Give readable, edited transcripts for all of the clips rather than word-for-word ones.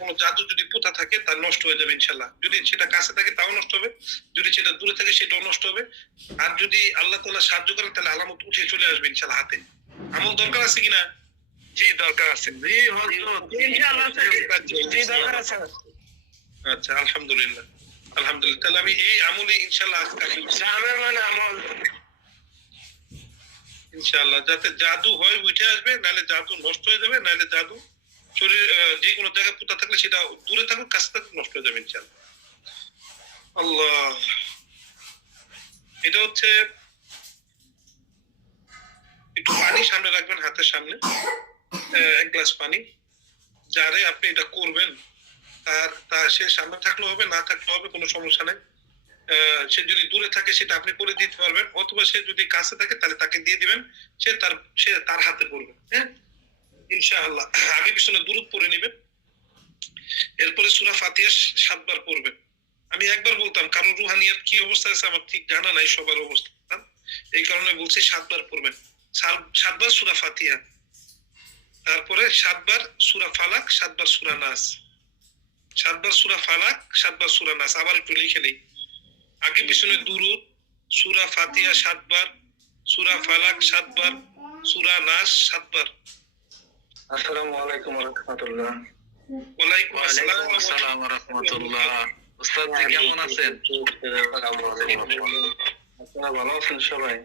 কোনো জাদু যদি পোতা থাকে তা নষ্ট হয়ে যাবে ইনশাল্লাহ। যদি সেটা কাছে থাকে তাও নষ্ট হবে, যদি সেটা দূরে থাকে সেটাও নষ্ট হবে। আর যদি আল্লাহ তাআলা সাহায্য করেন তাহলে আলামত উঠে চলে আসবে ইনশাল্লাহ হাতে। আমল দরকার আছে কিনা? জি দরকার আছে। জি হযরত ইনশাআল্লাহ জি দরকার আছে। আচ্ছা আলহামদুলিল্লাহ। আলহামদুলিল্লাহ। তাহলে আমি এই আমলই ইনশাআল্লাহ আজকে জামের মানে আমল ইনশাআল্লাহ, যাতে জাদু হয় উঠে আসবে, নাহলে জাদু নষ্ট হয়ে যাবে, নাহলে জাদু শরীর যে কোনো জায়গায় পোতা থাকলে সেটা দূরে থাকুক কাছে থাকুক নষ্ট হয়ে যাবে ইনশাআল্লাহ। আল্লাহ, এটা হচ্ছে একটু পানি সামনে রাখবেন, হাতের সামনে এক গ্লাস পানি। যারে আপনি এটা করবেন তার সে সামনে থাকলে হবে, না থাকলে হবে, কোনো সমস্যা নেই। সে যদি দূরে থাকে সেটা আপনি করে দিতে পারবেন, অথবা সে যদি কাছে থাকে তাহলে তাকে দিয়ে দিবেন, সে তার হাতে করবে। হ্যাঁ ইনশাআল্লাহ। আগে পিছনে দুরূদ পড়ে নেবেন, এরপরে সূরা ফাতিহা 7 বার পড়বেন। আমি একবার বলতাম, কারণ রুহানিয়াত কি অবস্থা আছে আমার ঠিক জানা নাই সবার অবস্থা, এই কারণে বলছি 7 বার পড়বেন। 7 বার সূরা ফাতিহা, তারপরে 7 বার সূরা ফালাক, 7 বার সূরা নাস। 7 বার সূরা ফালাক, 7 বার সূরা নাস। আবার একটু লিখে নেই, আগে পিছনে দুরূদ, সূরা ফাতিহা 7 বার, সূরা ফালাক 7 বার, সূরা নাস 7 বার। আসসালামু আলাইকুম ওয়া রাহমাতুল্লাহ। ওয়ালাইকুম আসসালাম ওয়া রাহমাতুল্লাহ। উস্তাদ জি কেমন আছেন? আপনারা ভালো আছেন সবাই?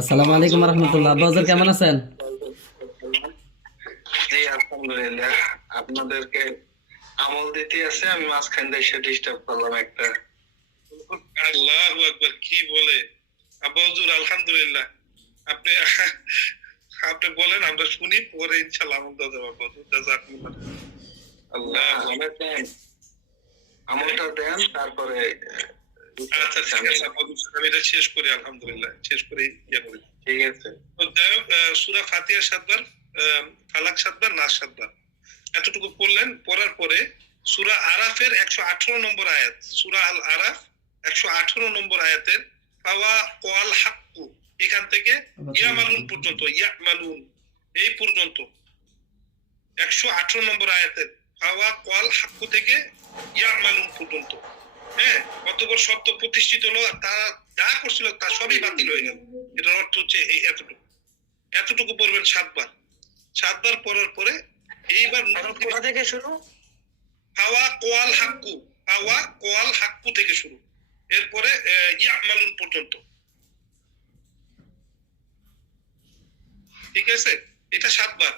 আসসালামু আলাইকুম ওয়া রাহমাতুল্লাহ। আব্বা হুজুর কেমন আছেন? জি আলহামদুলিল্লাহ। আপনাদেরকে আমল দিতে আছে, আমি মাঝখান দিয়ে এসে ডিস্টার্ব করলাম একটা। আল্লাহু আকবার, কি বলে আব্বা হুজুর? আলহামদুলিল্লাহ। আপনি আপনি বলেন, আমরা শুনি, পরে ইনশাআল্লাহ আমল দাও দেব। জাযাকুমুল্লাহ। আল্লাহ আমলটা দেন, তারপরে আচ্ছা ঠিক আছে, আমি এটা শেষ করি। আলহামদুলিল্লাহ শেষ করে ইয়া করি। ঠিক আছে। তো যাই হোক, সূরা ফাতিহা 7 বার, ফালাক 7 বার, নাস 7 বার, এতটুকু পড়লেন। পড়ার পরে সূরা আরাফের 118 নম্বর আয়াত, সূরা আল আরাফ 118 নম্বর আয়াতের ফাওয়া ক্বাল হাক্কু, এখান থেকে ইয়ামালুন পর্যন্ত, ইয়ামালুন এই পর্যন্ত 118 নম্বর আয়াতের ফাওয়া ক্বাল হাক্কু থেকে ইয়ামালুন পর্যন্ত, হ্যাঁ, কতবার সত্য প্রতিষ্ঠিত হলো, তা যা করছিল তা সবই বাতিল হয়ে গেল। এটার অর্থ হচ্ছে এই এতটুকু পড়বেন 7 বার। 7 বার পড়ার পরে এইবার কোথা থেকে শুরু? ফাওয়া ক্বাল হাক্কু, ফাওয়া ক্বাল হাক্কু থেকে শুরু, এরপরে ইয়ামালুন পর্যন্ত। ঠিক আছে, এটা 7 বার।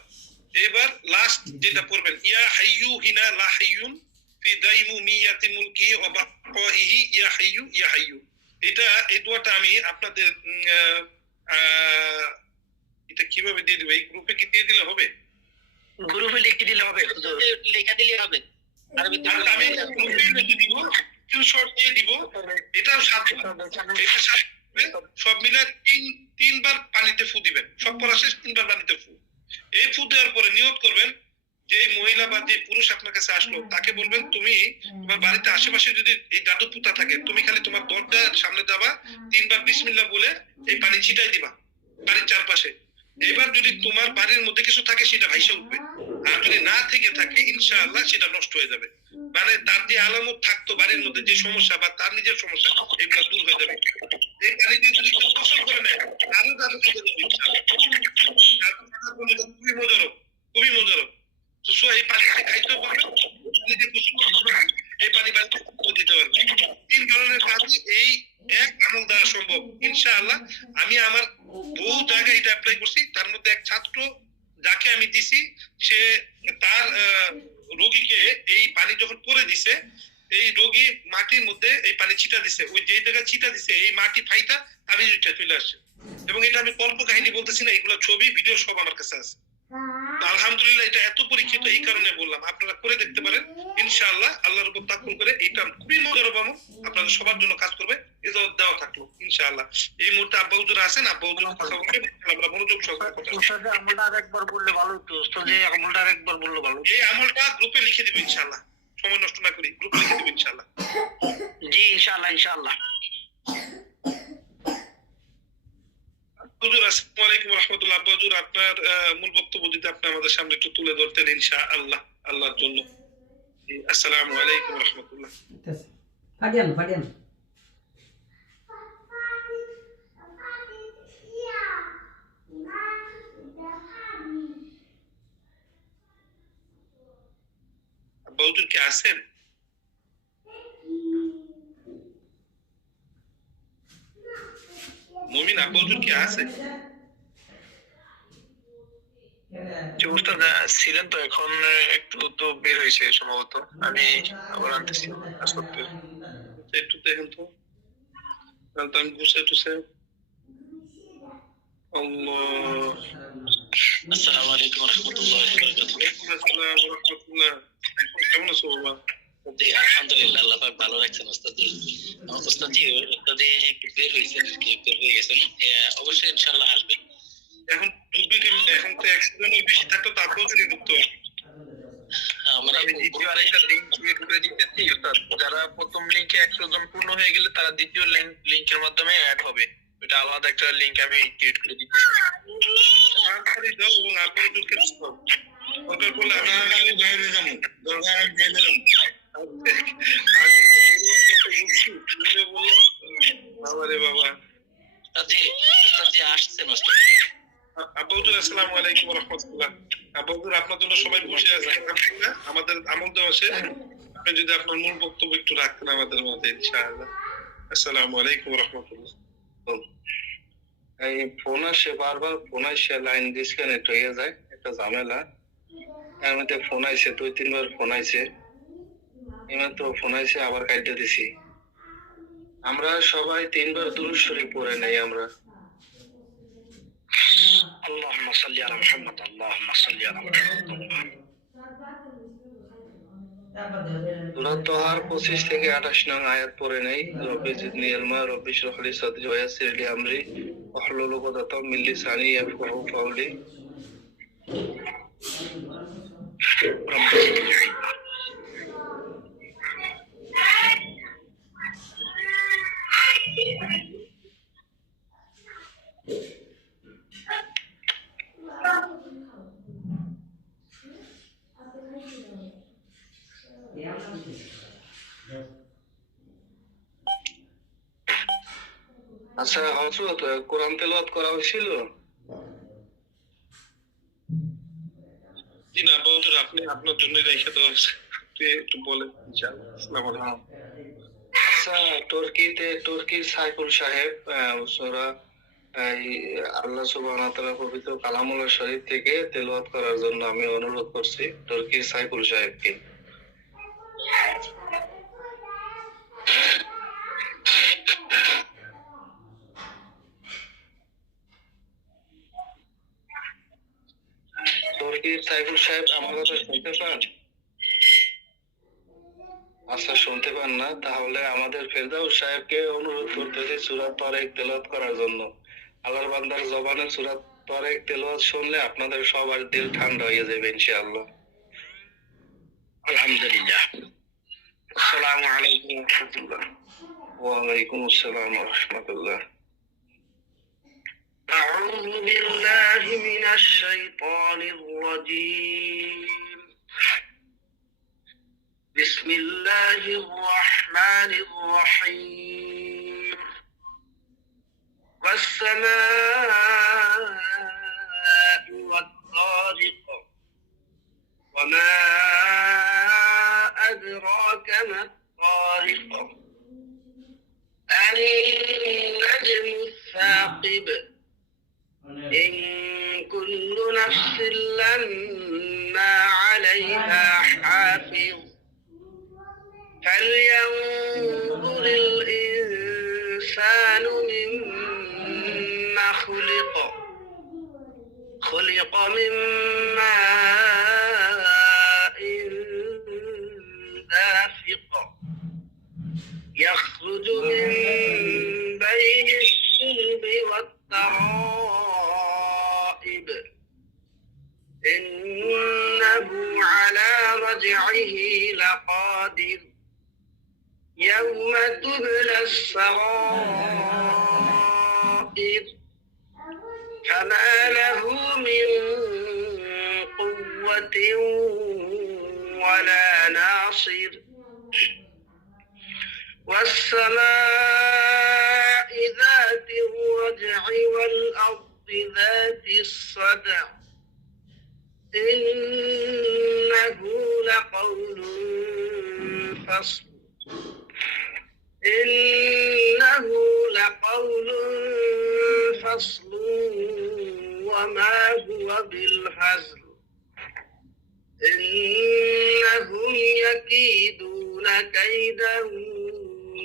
এবার লাস্ট যেটা পড়বেন, ইয়া হাইয়ু হিনা লা হাইয়ুন ফি দাইমুমিয়াতি মুলকি ওয়া বাকাইহি ইয়া হাইয়ু ইয়া হাইয়ু। এটা এই দোয়াটা আমি আপনাদের এটা কিভাবে দিয়ে দেব? এই গ্রুপে কি দিয়ে দিলে হবে? গ্রুপে লিখে দিলে হবে, লেখা দিলে হবে। আমি গ্রুপে লিখে দিব, স্ক্রিনশট দিয়ে দিব। এটা 7 বার, এটা 7 সব মিলে 3 বার পানিতে ফু দিবেন। সব পড়া শেষ 3 বার পানিতে ফু। এই ফু দেওয়ার পরে নিয়ত করবেন, যে মহিলা বা যে পুরুষ আপনার কাছে আসলো তাকে বলবেন, তুমি তোমার বাড়িতে আশেপাশে যদি এই জাদু পুতা থাকে, তুমি খালি তোমার দরজার সামনে যাবা, 3 বার বিসমিল্লাহ বলে এই পানি ছিটাই দিবা বাড়ির চারপাশে। এবার যদি তোমার বাড়ির মধ্যে কিছু থাকে সেটা ভাইসা উঠবে, আর যদি না থেকে থাকে ইনশাআল্লাহ সেটা নষ্ট হয়ে যাবে। মানে তার যে আলামত থাকতো বাড়ির মধ্যে, যে সমস্যা বা তার নিজের সমস্যা, এগুলো দূর হয়ে যাবে। এই পানি দিয়ে যদি কেউ গোসল করে নেয় আরো জাদু কেটে দেবে ইনশাআল্লাহ। খুবই মজারক, খুবই মজারক। এই পানি খাইতে পারবে, এই পানি বাড়িতে দিতে পারবে। 3 ধরনের কাজ এই এক আমল দ্বারা সম্ভব ইনশাআল্লাহ। আমি আমার বহু জায়গায় এটা অ্যাপ্লাই করছি, তার মধ্যে এক ছাত্র যাকে আমি দিছি, সে তার রোগীকে এই পানি যখন পরে দিছে, এই রোগী মাটির মধ্যে এই পানি ছিটা দিছে, ওই যে জায়গায় ছিটা দিছে এই মাটি ফাইটা আমি চলে আসছে। এবং এটা আমি গল্প কাহিনী বলতেছি না, এগুলো ছবি ভিডিও সব আমার কাছে আছে। আলহামদুলিল্লাহ, এটা এত পরীক্ষিত, এই কারণে বললাম আপনারা করে দেখতে পারেন ইনশাআল্লাহ। আল্লাহর উপর তাওয়াক্কুল করে, এটা খুবই মজার আমল, আপনাদের সবার জন্য কাজ করবে। ইজাজত দেওয়া থাকলো ইনশাআল্লাহ। এই মুহূর্তে আব্বা হুজুর আছেন, আব্বা হুজুর কথা বলবেন, আমরা মনোযোগ সহকারে কথা বলবো। উস্তাদ আমলটা আরেকবার বললে ভালো হতো। উস্তাদ এই আমলটা আরেকবার বললে ভালো। এই আমলটা গ্রুপে লিখে দিব ইনশাআল্লাহ, সময় নষ্ট না করি গ্রুপে লিখে দিব ইনশাআল্লাহ। জি ইনশাআল্লাহ ইনশাআল্লাহ। হুজুর আসসালামু আলাইকুম রহমতুল্লাহ। আব্বা হুজুর আপনার মূল বক্তব্য যদি আপনি আমাদের সামনে একটু তুলে ধরতেন ইনশাআল্লাহ, আল্লাহর জন্য। জি, আসসালামু আলাইকুম রহমতুল্লাহ। ফাটিয়ান ফাটিয়ান। আব্বা হুজুর কি আছেন? মুমিন আব্বা হুজুর কি আছে? যে উস্তাদ ছিলেন তো, এখন একটু তো বের হয়েছে সম্ভবত। আমি আবার আনতেছি আসতে। একটু দেখেন তো, তাহলে তো আমি গুছে টুছে। আল্লাহ। আসসালামু আলাইকুম রহমতুল্লাহ। ওয়ালাইকুম আসসালাম রহমতুল্লাহ। এখন কেমন আছো বাবা? জি আলহামদুলিল্লাহ, আল্লাহ পাক ভালো রাখছেন ওস্তাদ। ওস্তাদ জি, ওস্তাদ একটু বের হয়েছে আর কি, বের হয়ে গেছেন। অবশ্যই ইনশাআল্লাহ আসবে। এখন ঢুকবে কেমনে? এখন তো অ্যাক্সিডেন্ট বেশি থাকতো, তারপরেও যদি ঢুকতে পারবে। আমরা আমি দ্বিতীয় আরেকটা লিংক ক্রিয়েট করে দিতেছি ওস্তাদ। যারা প্রথম লিংকে 100 জন পূর্ণ হয়ে গেলে তারা দ্বিতীয় লিংকের মাধ্যমে অ্যাড হবে। এটা আলাদা একটা লিংক আমি ক্রিয়েট করে দিতেছি। তাড়াতাড়ি দাও এবং আব্বা হুজুরকে দাও। দরকার পড়লে আমি বাইরে যাবো, দরকার আমি বাইরে যাবো। আমি তো বেরোবার কথা বলছি, তুমি বললে বাবা রে বাবা। ওস্তাদ জি আসছেন ওস্তাদ। আব্বা হুজুর আসসালামু আলাইকুম রহমতুল্লাহ। আব্বা হুজুর আপনার জন্য সবাই বসে আছে, আলহামদুলিল্লাহ। আমাদের আমল দেওয়া শেষ। আপনি যদি আপনার মূল বক্তব্য একটু রাখতেন আমাদের মাঝে ইনশাআল্লাহ। আসসালামু আলাইকুম রহমতুল্লাহ। এই ফোন আসে, বারবার ফোন আসে, লাইন ডিসকানেক্ট হয়ে যায়, একটা ঝামেলা। এর মধ্যে ফোন আইছে, 2-3 বার ফোন আইছে, এইমাত্র ফোন আইছে, আবার কাটতে দিছি। আমরা সবাই 3 বার দুরূদ শরীফ পড়ে নেই আমরা। আল্লাহুম্মা সাল্লি আলা মুহাম্মদ, আল্লাহুম্মা সাল্লি আলা মুহাম্মদ। সূরা তাহার 25 থেকে 28 নং আয়াত পড়ে নেই। রব্বি জিদনি ইলমা, রব্বি ইশরাহ লি সাদরি ওয়া ইয়াসসির লি আমরি ওয়াহলুল উকদাতাম মিন লিসানি ইয়াফকাহু কওলি। আচ্ছা হযরত, কোরআন তেলাওয়াত করা হয়েছিল? জি না আব্বা হুজুর, আপনি আপনার জন্য রেখে দেওয়া হয়েছে। তুই একটু বলেন ইনশাআল্লাহ। আসসালামু আলাইকুম। আচ্ছা, তুর্কির সাইফুল সাহেব সূরা এই আল্লাহ সুবহানাহু ওয়া তাআলার পবিত্র কালামুল্লাহ শরীফ থেকে তেলাওয়াত করার জন্য আমি অনুরোধ করছি তুর্কির সাইফুল সাহেবকে। তুর্কির সাইফুল সাহেব আমার কথা শুনতে পান? আচ্ছা, শুনতে পান না, তাহলে আমাদের ফেরদাউস সাহেবকে অনুরোধ করতেছি সূরা তারেক তেলাওয়াত করার জন্য। আল্লাহর বান্দার জবানে সূরা তারেক তেলাওয়াত শুনলে আপনাদের সবার দিল ঠান্ডা হয়ে যাবে ইনশাআল্লাহ। আলহামদুলিল্লাহ। আসসালামু আলাইকুম ওয়া রাহমাতুল্লাহ। ওয়া আলাইকুম আসসালাম ওয়া রাহমাতুল্লাহ। أعوذ بالله من الشيطان الرجيم. بسم الله الرحمن الرحيم. والسماء والطارق وما أدراك ما الطارق النجم الثاقب إن كل نفس لما عليها حافظ فلينظر الإنسان مما خلق من ماء دافق يخرج من بين الصلب والترائب إنه على رجعه لقادر يوم تبلى السرائر فما له من قوة ولا ناصر والسماء ذات الرجع والأرض ذات الصدع إنه لقول فصل إنه لقول فصل وما هو بالهزل إنهم يكيدون كيدا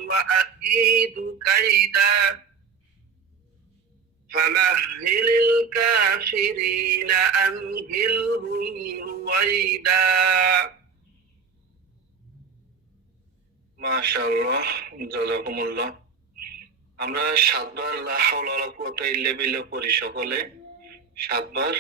وأكيد كيدا فمهل الكافرين أمهلهم رويدا মাশাআল্লাহ, জাযাকুমুল্লাহ। আমরা 7 বার লা হাওলা ওয়ালা কুওয়াতা ইল্লা বিল্লাহ পড়ি সকলে, 7 বার।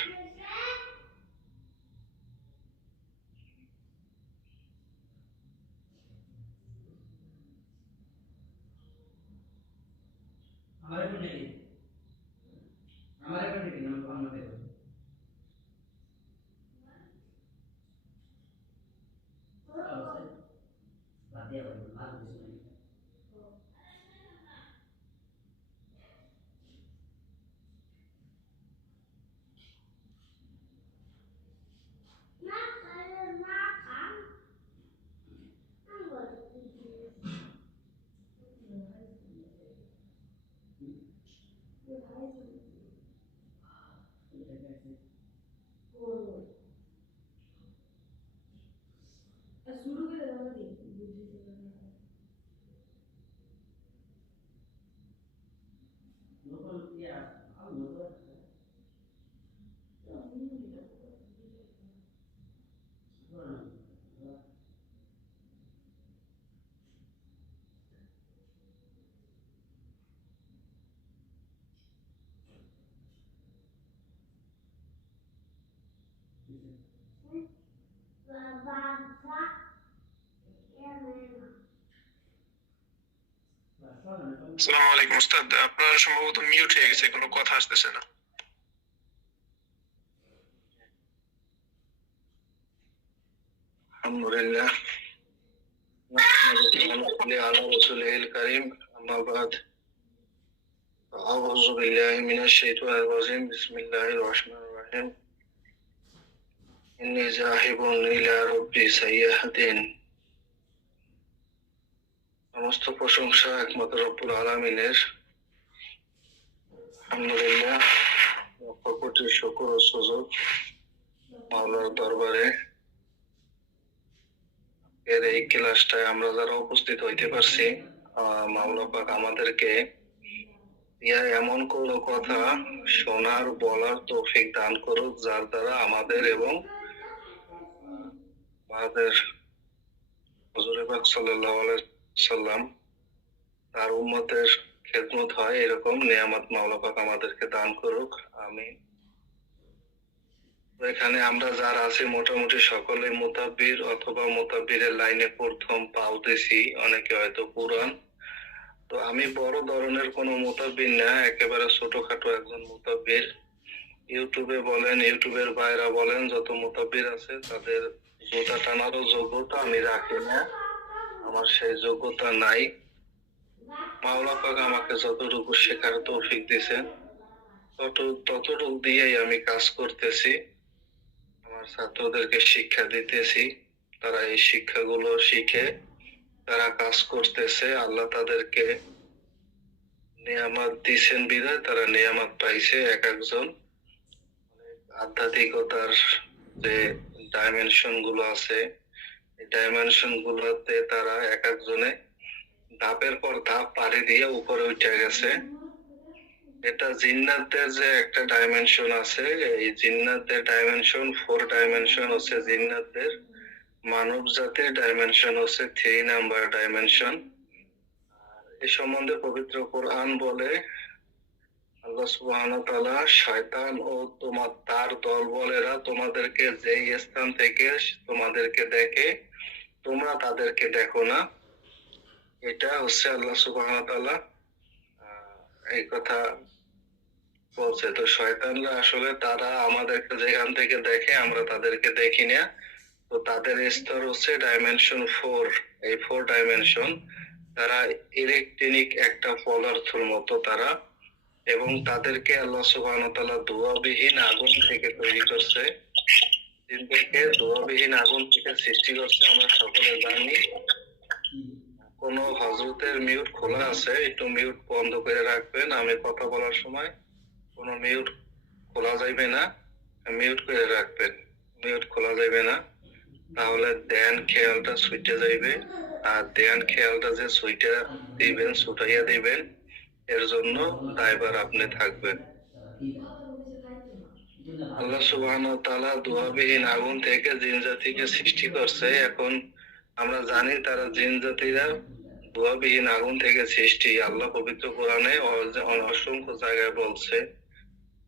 আসসালামু আলাইকুম উস্তাদ, আপনার সম্ভবত মিউট হয়ে গেছে, কোনো কথা আসতেছে না। আলহামদুলিল্লাহ, নাহমাদুহু আলা রাসূলিল কারীম, আম্মা বাদ। আউযু বিল্লাহি মিনাশ শাইতানির রাজীম, বিসমিল্লাহির রহমানির রহিম। ইন্নী যাহিবুন ইলা রাব্বি সাইয়াহদিন। সমস্ত প্রশংসা একমাত্র রব্বুল আলামিনের। আলহামদুলিল্লাহ, লক্ষ কোটি শুকর ও সুজুদ মাওলার দরবারে। এর এই ক্লাসটায় আমরা যারা উপস্থিত হইতে পারছি, মাওলা পাক আমাদেরকে এমন কোনো কথা শোনার বলার তৌফিক দান করুক, যার দ্বারা আমাদের এবং আমাদের হুজুর পাক সাল্লাল্লাহু আলাইহি সাল্লাম তার উম্মতের খেদমত হয়, এরকম নিয়ামত মাওলা পাক আমাদেরকে দান করুক, আমিন। এখানে আমরা যারা আছি মোটামুটি সকলে মুতাব্বির অথবা মুতাব্বিরের লাইনে প্রথম পাও দিছি, অনেকে হয়তো পুরান। তো আমি বড় ধরনের কোনো মুতাব্বির না, একেবারে ছোটখাটো একজন মুতাব্বির। ইউটিউবে বলেন, ইউটিউবের বাইরা বলেন, যত মুতাব্বির আছে তাদের জুতা টানারও যোগ্যতা আমি রাখি না, আমার সেই যোগ্যতা নাই। মাওলা পাক আমাকে যতটুকু শেখার তৌফিক দিয়েছেন ততটুকু দিয়েই আমি কাজ করতেছি, আমার ছাত্রদেরকে শিক্ষা দিতেছি। তারা এই শিক্ষাগুলো শিখে তারা কাজ করতেছে। আল্লাহ তাদেরকে নিয়ামত দিয়েছেন বিধায় তারা নিয়ামত পাইছে। এক একজন আধ্যাত্মিকতার যে ডাইমেনশন গুলো আছে, এই ডাইমেনশন গুলোতে তারা এক একজনে ধাপের পর ধাপ পাড়ি দিয়ে উপরে উঠে গেছে। এটা জিন্নাতের যে একটা ডাইমেনশন আছে, এই জিন্নাতের ডাইমেনশন 4 ডাইমেনশন হচ্ছে জিন্নাতের, মানব জাতির ডাইমেনশন হচ্ছে 3 নাম্বার ডাইমেনশন। এই সম্বন্ধে পবিত্র কোরআন বলে, আল্লাহ সুবহানাহু ওয়া তাআলা শয়তান ও তার দলবলেরা তোমাদেরকে যেই স্থান থেকে তোমাদেরকে দেখে তোমরা তাদেরকে দেখো না। এটা হচ্ছে আল্লাহ সুবহানাহু ওয়া তাআলা এই কথা বলছে। তো শয়তানরা আসলে তারা আমাদেরকে যেখান থেকে দেখে আমরা তাদেরকে দেখি না। তো তাদের স্তর হচ্ছে ডাইমেনশন 4। এই 4 ডাইমেনশন তারা ইলেকট্রনিক একটা পদার্থের মতো তারা, এবং তাদেরকে আল্লাহ সুবহানাহু ওয়া তাআলা ধোঁয়াবিহীন আগুন থেকে তৈরি করছে। জিনদেরকে ধোঁয়াবিহীন আগুন থেকে সৃষ্টি করছে আমরা সকলে জানি। কোন হযরতের মিউট খোলা আছে, একটু মিউট বন্ধ করে রাখবেন। আমি কথা বলার সময় কোনো মিউট খোলা যাইবে না, মিউট করে রাখবেন। মিউট খোলা যাইবে না, তাহলে ধ্যান খেয়ালটা ছুটে যাইবে। আর ধ্যান খেয়ালটা যে ছুটে দিবেন, ছুটাইয়া দিবেন, এর জন্য দায়ভার আপনি থাকবেন। আল্লাহ সুবহানাহু ওয়া তাআলা ধোঁয়াবিহীন আগুন থেকে জিন জাতিকে সৃষ্টি করছে। এখন আমরা জানি তারা জিন জাতিরা ধোঁয়াবিহীন আগুন থেকে সৃষ্টি। আল্লাহ পবিত্র কোরআনে অসংখ্য জায়গায় বলছে।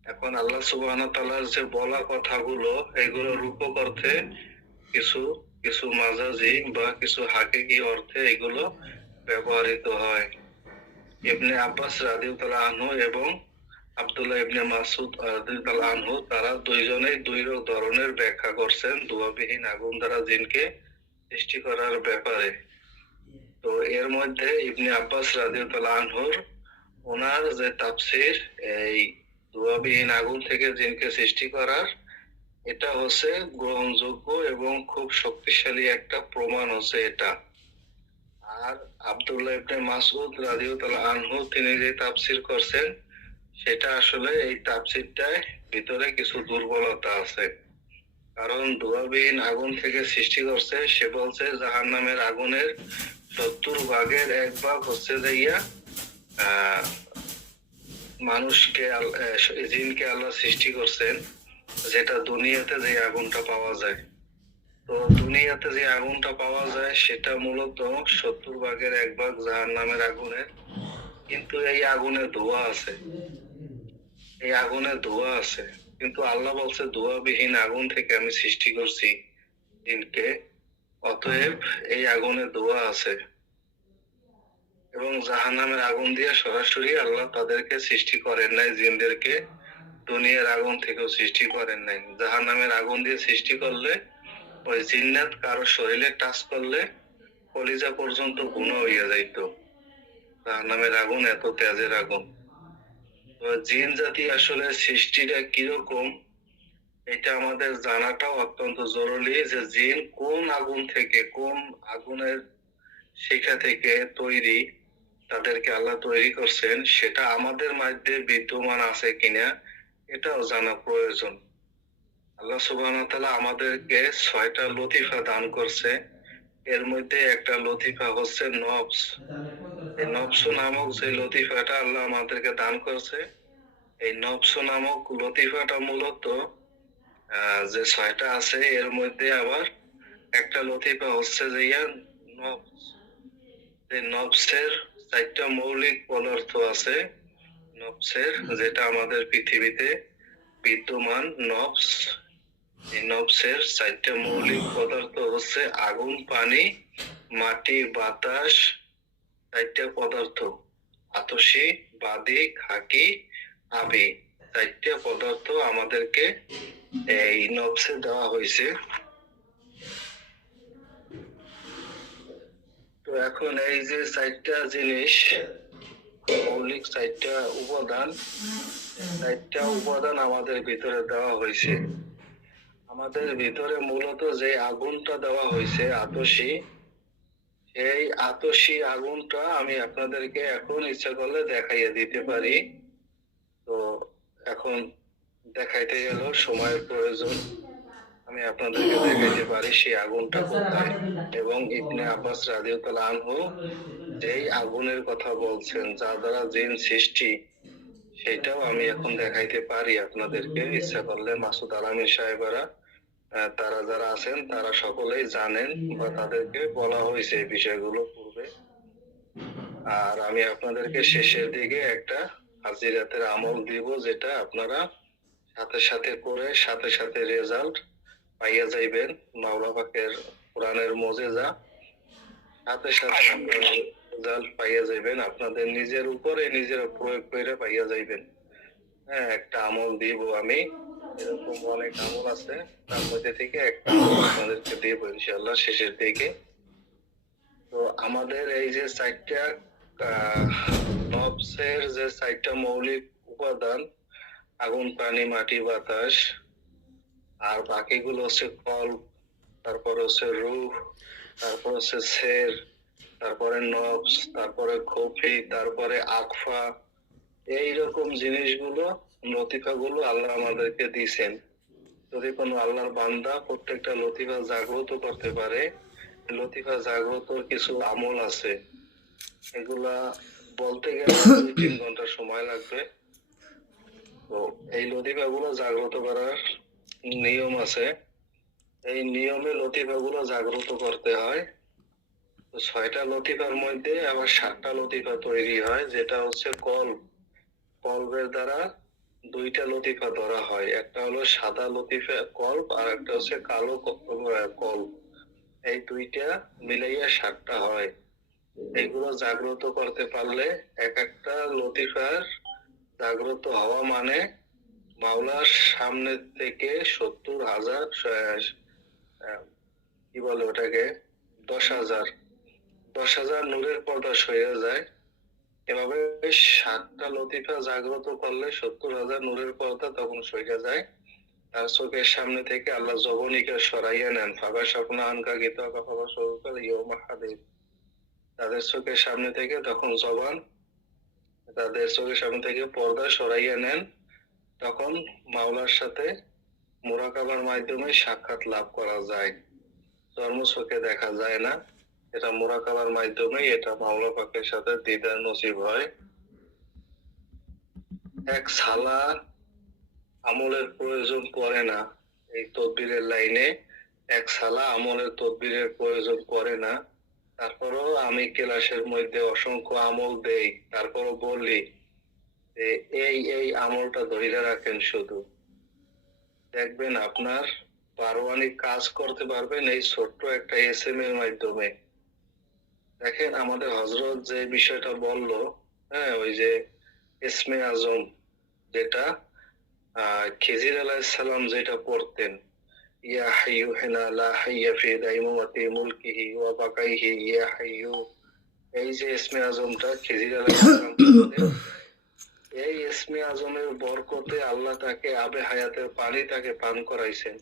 এখন আল্লাহ সুবহানাহু ওয়া তাআলার যে বলা কথাগুলো, এগুলো রূপক অর্থে কিছু কিছু মাজাজি বা কিছু হাকিকি অর্থে এগুলো ব্যবহৃত হয়। ইবনে আব্বাস রাদিয়াল্লাহু আনহু এবং আব্দুল্লাহ ইবনে মাসউদ রাদিয়াল্লাহু আনহু তারা দুইজনেই দুই ধরনের ব্যাখ্যা করছেন ধোঁয়াবিহীন আগুন দ্বারা জিনকে সৃষ্টি করার ব্যাপারে। তো এর মধ্যে ইবনে আব্বাস রাদিয়াল্লাহু আনহুর ওনার যে তাফসীর, এই ধোঁয়াবিহীন আগুন থেকে জিনকে সৃষ্টি করার, এটা হচ্ছে গ্রহণযোগ্য এবং খুব শক্তিশালী একটা প্রমাণ হচ্ছে এটা। আর আব্দুল্লাহ ইবনে মাসউদ রাদিয়াল্লাহু আনহু তিনি যে তাফসীর করছেন, সেটা আসলে এই তাফসীরটায় ভিতরে কিছু দুর্বলতা আছে। কারণ ধোঁয়াবিহীন আগুন থেকে সৃষ্টি করছে, সে বলছে জাহান্নামের আগুনের 70 ভাগের 1 ভাগ হচ্ছে যাইয়া মানুষকে জিনকে আল্লাহ সৃষ্টি করছেন, যেটা দুনিয়াতে যে আগুনটা পাওয়া যায়। তো দুনিয়াতে যে আগুনটা পাওয়া যায় সেটা মূলত 70 ভাগের 1 ভাগ জাহান্নামের আগুনের। কিন্তু এই আগুনে ধোঁয়া আছে, এই আগুনে ধোঁয়া আছে। কিন্তু আল্লাহ বলছে ধোঁয়াবিহীন আগুন থেকে আমি সৃষ্টি করছি জিনকে, অতএব এই আগুনে ধোঁয়া আছে। এবং জাহান্নামের আগুন দিয়ে সরাসরি আল্লাহ তাদেরকে সৃষ্টি করেন নাই, জিনদেরকে দুনিয়ার আগুন থেকেও সৃষ্টি করেন নাই। জাহান্নামের আগুন দিয়ে সৃষ্টি করলে ওই জিন্নাত কারো শরীরে টাচ করলে কলিজা পর্যন্ত গুণা হইয়া যাইতো। জাহান্নামের আগুন এত তেজের আগুন। তো জিন জাতি আসলে সৃষ্টিটা কিরকম, এটা আমাদের জানাটাও অত্যন্ত জরুরি, যে জিন কোন আগুন থেকে, কোন আগুনের শিখা থেকে তৈরি, তাদেরকে আল্লাহ তৈরি করছেন, সেটা আমাদের মধ্যে বিদ্যমান আছে কিনা এটাও জানা প্রয়োজন। আল্লাহ সুবহানাহু ওয়া তাআলা আমাদেরকে 6টা লতিফা দান করছে। এর মধ্যে একটা লতিফা হচ্ছে নফস। এই নফস নামক যে লতিফাটা আল্লাহ আমাদেরকে দান করছে, এই নফস নামক লতিফাটা মূলত যে 6টা আছে, এর মধ্যে আবার একটা লতিফা হচ্ছে যে নফস। এই নফসের 4টা মৌলিক পদার্থ আছে নফসের, যেটা আমাদের পৃথিবীতে বিদ্যমান নফস। এই নফসের 4টা মৌলিক পদার্থ হচ্ছে আগুন, পানি, মাটি, বাতাস। 4টা পদার্থ, আতশী, বাদি, খাকি, আবি। 4টা পদার্থ আমাদেরকে এই নফসে দেওয়া হয়েছে। তো এখন এই যে 4টা জিনিস, মৌলিক 4টা উপাদান, 4টা উপাদান আমাদের ভিতরে দেওয়া হয়েছে। আমাদের ভিতরে মূলত যে আগুনটা দেওয়া হয়েছে আতশী, এই আতশী আগুনটা আমি আপনাদেরকে এখন ইচ্ছা করলে দেখাইয়া দিতে পারি। তো এখন দেখাইতে গেল সময়ের প্রয়োজন, আমি আপনাদেরকে দেখাইতে পারি সেই আগুনটা কোথায়। এবং ইবনে আব্বাস রাদিয়াল্লাহু আনহু যেই আগুনের কথা বলছেন, যা দ্বারা জিন সৃষ্টি, সেটাও আমি এখন দেখাইতে পারি আপনাদেরকে ইচ্ছা করলে। মাসুদ আলামিন সাহেবেরা তারা যারা আছেন তারা সকলেই জানেন বা তাদেরকে বলা হয়েছে এই বিষয়গুলো পূর্বে। আর আমি আপনাদেরকে শেষের দিকে একটা হাজিরাতের আমল দিব, যেটা আপনারা সাথে সাথে করে সাথে সাথে রেজাল্ট পাইয়া যাইবেন। মাওলা পাকের কোরআনের মুজিজা, সাথে সাথে রেজাল্ট পাইয়া যাইবেন। আপনাদের নিজের উপরে নিজেরা প্রয়োগ করে পাইয়া যাইবেন। হ্যাঁ, একটা আমল দিব আমি, এরকম অনেক আমল আছে, তার মধ্যে থেকে একটা আমল আপনাদেরকে দিব ইনশাআল্লাহ শেষের দিকে। তো আমাদের এই যে চারটা নবসের যে চারটা মৌলিক উপাদান, আগুন, পানি, মাটি, বাতাস, আর বাকিগুলো হচ্ছে কল্প, তারপর হচ্ছে রূহ, তারপর হচ্ছে সের, তারপরে নবস, তারপরে খফি, তারপরে আকফা। এইরকম জিনিসগুলো, লতিফাগুলো আল্লাহ আমাদেরকে দিয়েছেন। যদি কোনো আল্লাহর বান্দা প্রত্যেকটা লতিফা জাগ্রত করতে পারে, লতিফা জাগ্রতর কিছু আমল আছে, এগুলা বলতে গেলে 2-3 ঘন্টা সময় লাগবে। তো এই লতিফাগুলো জাগ্রত করার নিয়ম আছে। এই নিয়মে লতিফাগুলো জাগ্রত করতে হয়। তো 6টা লতিফার মধ্যে আবার 7টা লতিফা তৈরি হয়, যেটা হচ্ছে কল্প। কল্পের দ্বারা 2টা লতিফা ধরা হয়, একটা হলো সাদা লতিফা কল্প, আর একটা হচ্ছে কালো কল্প। এই 2টা মিলাইয়া 7টা হয়। এইগুলো জাগ্রত করতে পারলে এক একটা লতিফার জাগ্রত হওয়া মানে মাওলার সামনে থেকে 70,000 কি বলে ওটাকে, 10,000 নূরের পর্দা সরে যায়। এভাবে 7টা লতিফা জাগ্রত করলে 70,000 নূরের পর্দা তখন সরে যায়। তার চোখের সামনে থেকে আল্লাহ জবনিকা সরাইয়া নেন। ফাঁকা স্বপ্ন আনকা গীত ফাঁকা সরকার ইয়মা হাদিব, তাদের চোখের সামনে থেকে তখন জবান, তাদের চোখের সামনে থেকে পর্দা সরাইয়া নেন। তখন মাওলার সাথে মুরাকাবার মাধ্যমে সাক্ষাৎ লাভ করা যায়। চর্ম চোখে দেখা যায় না, এটা মুরাকাবার মাধ্যমে এটা মাওলা পাকের সাথে দিদার নসিব হয়। এক সালা আমলের প্রয়োজন পড়ে না এই তদবিরের লাইনে, এক সালা আমলের তদবিরের প্রয়োজন পড়ে না। তারপরও আমি ক্লাসের মধ্যে অসংখ্য আমল দেই, তারপরও বলি যে এই আমলটা ধরে রাখেন, শুধু দেখবেন আপনার পারওয়ানি কাজ করতে পারবেন এই ছোট্ট একটা এসএম এর মাধ্যমে। দেখেন আমাদের হযরত যে বিষয়টা বললো, হ্যাঁ, ওই যে ইসমে আজম, যেটা খিজির আলাইহিস সালাম যেটা পড়তেন, ইয়া হাইয়ু হিনা লা হাইয়া ফি দাইমাতি মুলকিহি ওয়া বাকাইহি ইয়া হাইয়ু, এই যে ইসমে আজমটা খিজির আলাইহিস সালাম পড়তেন, এই ইসমে আজমের বরকতে আল্লাহ তাকে আবে হায়াতের পানি তাকে পান করাইছেন,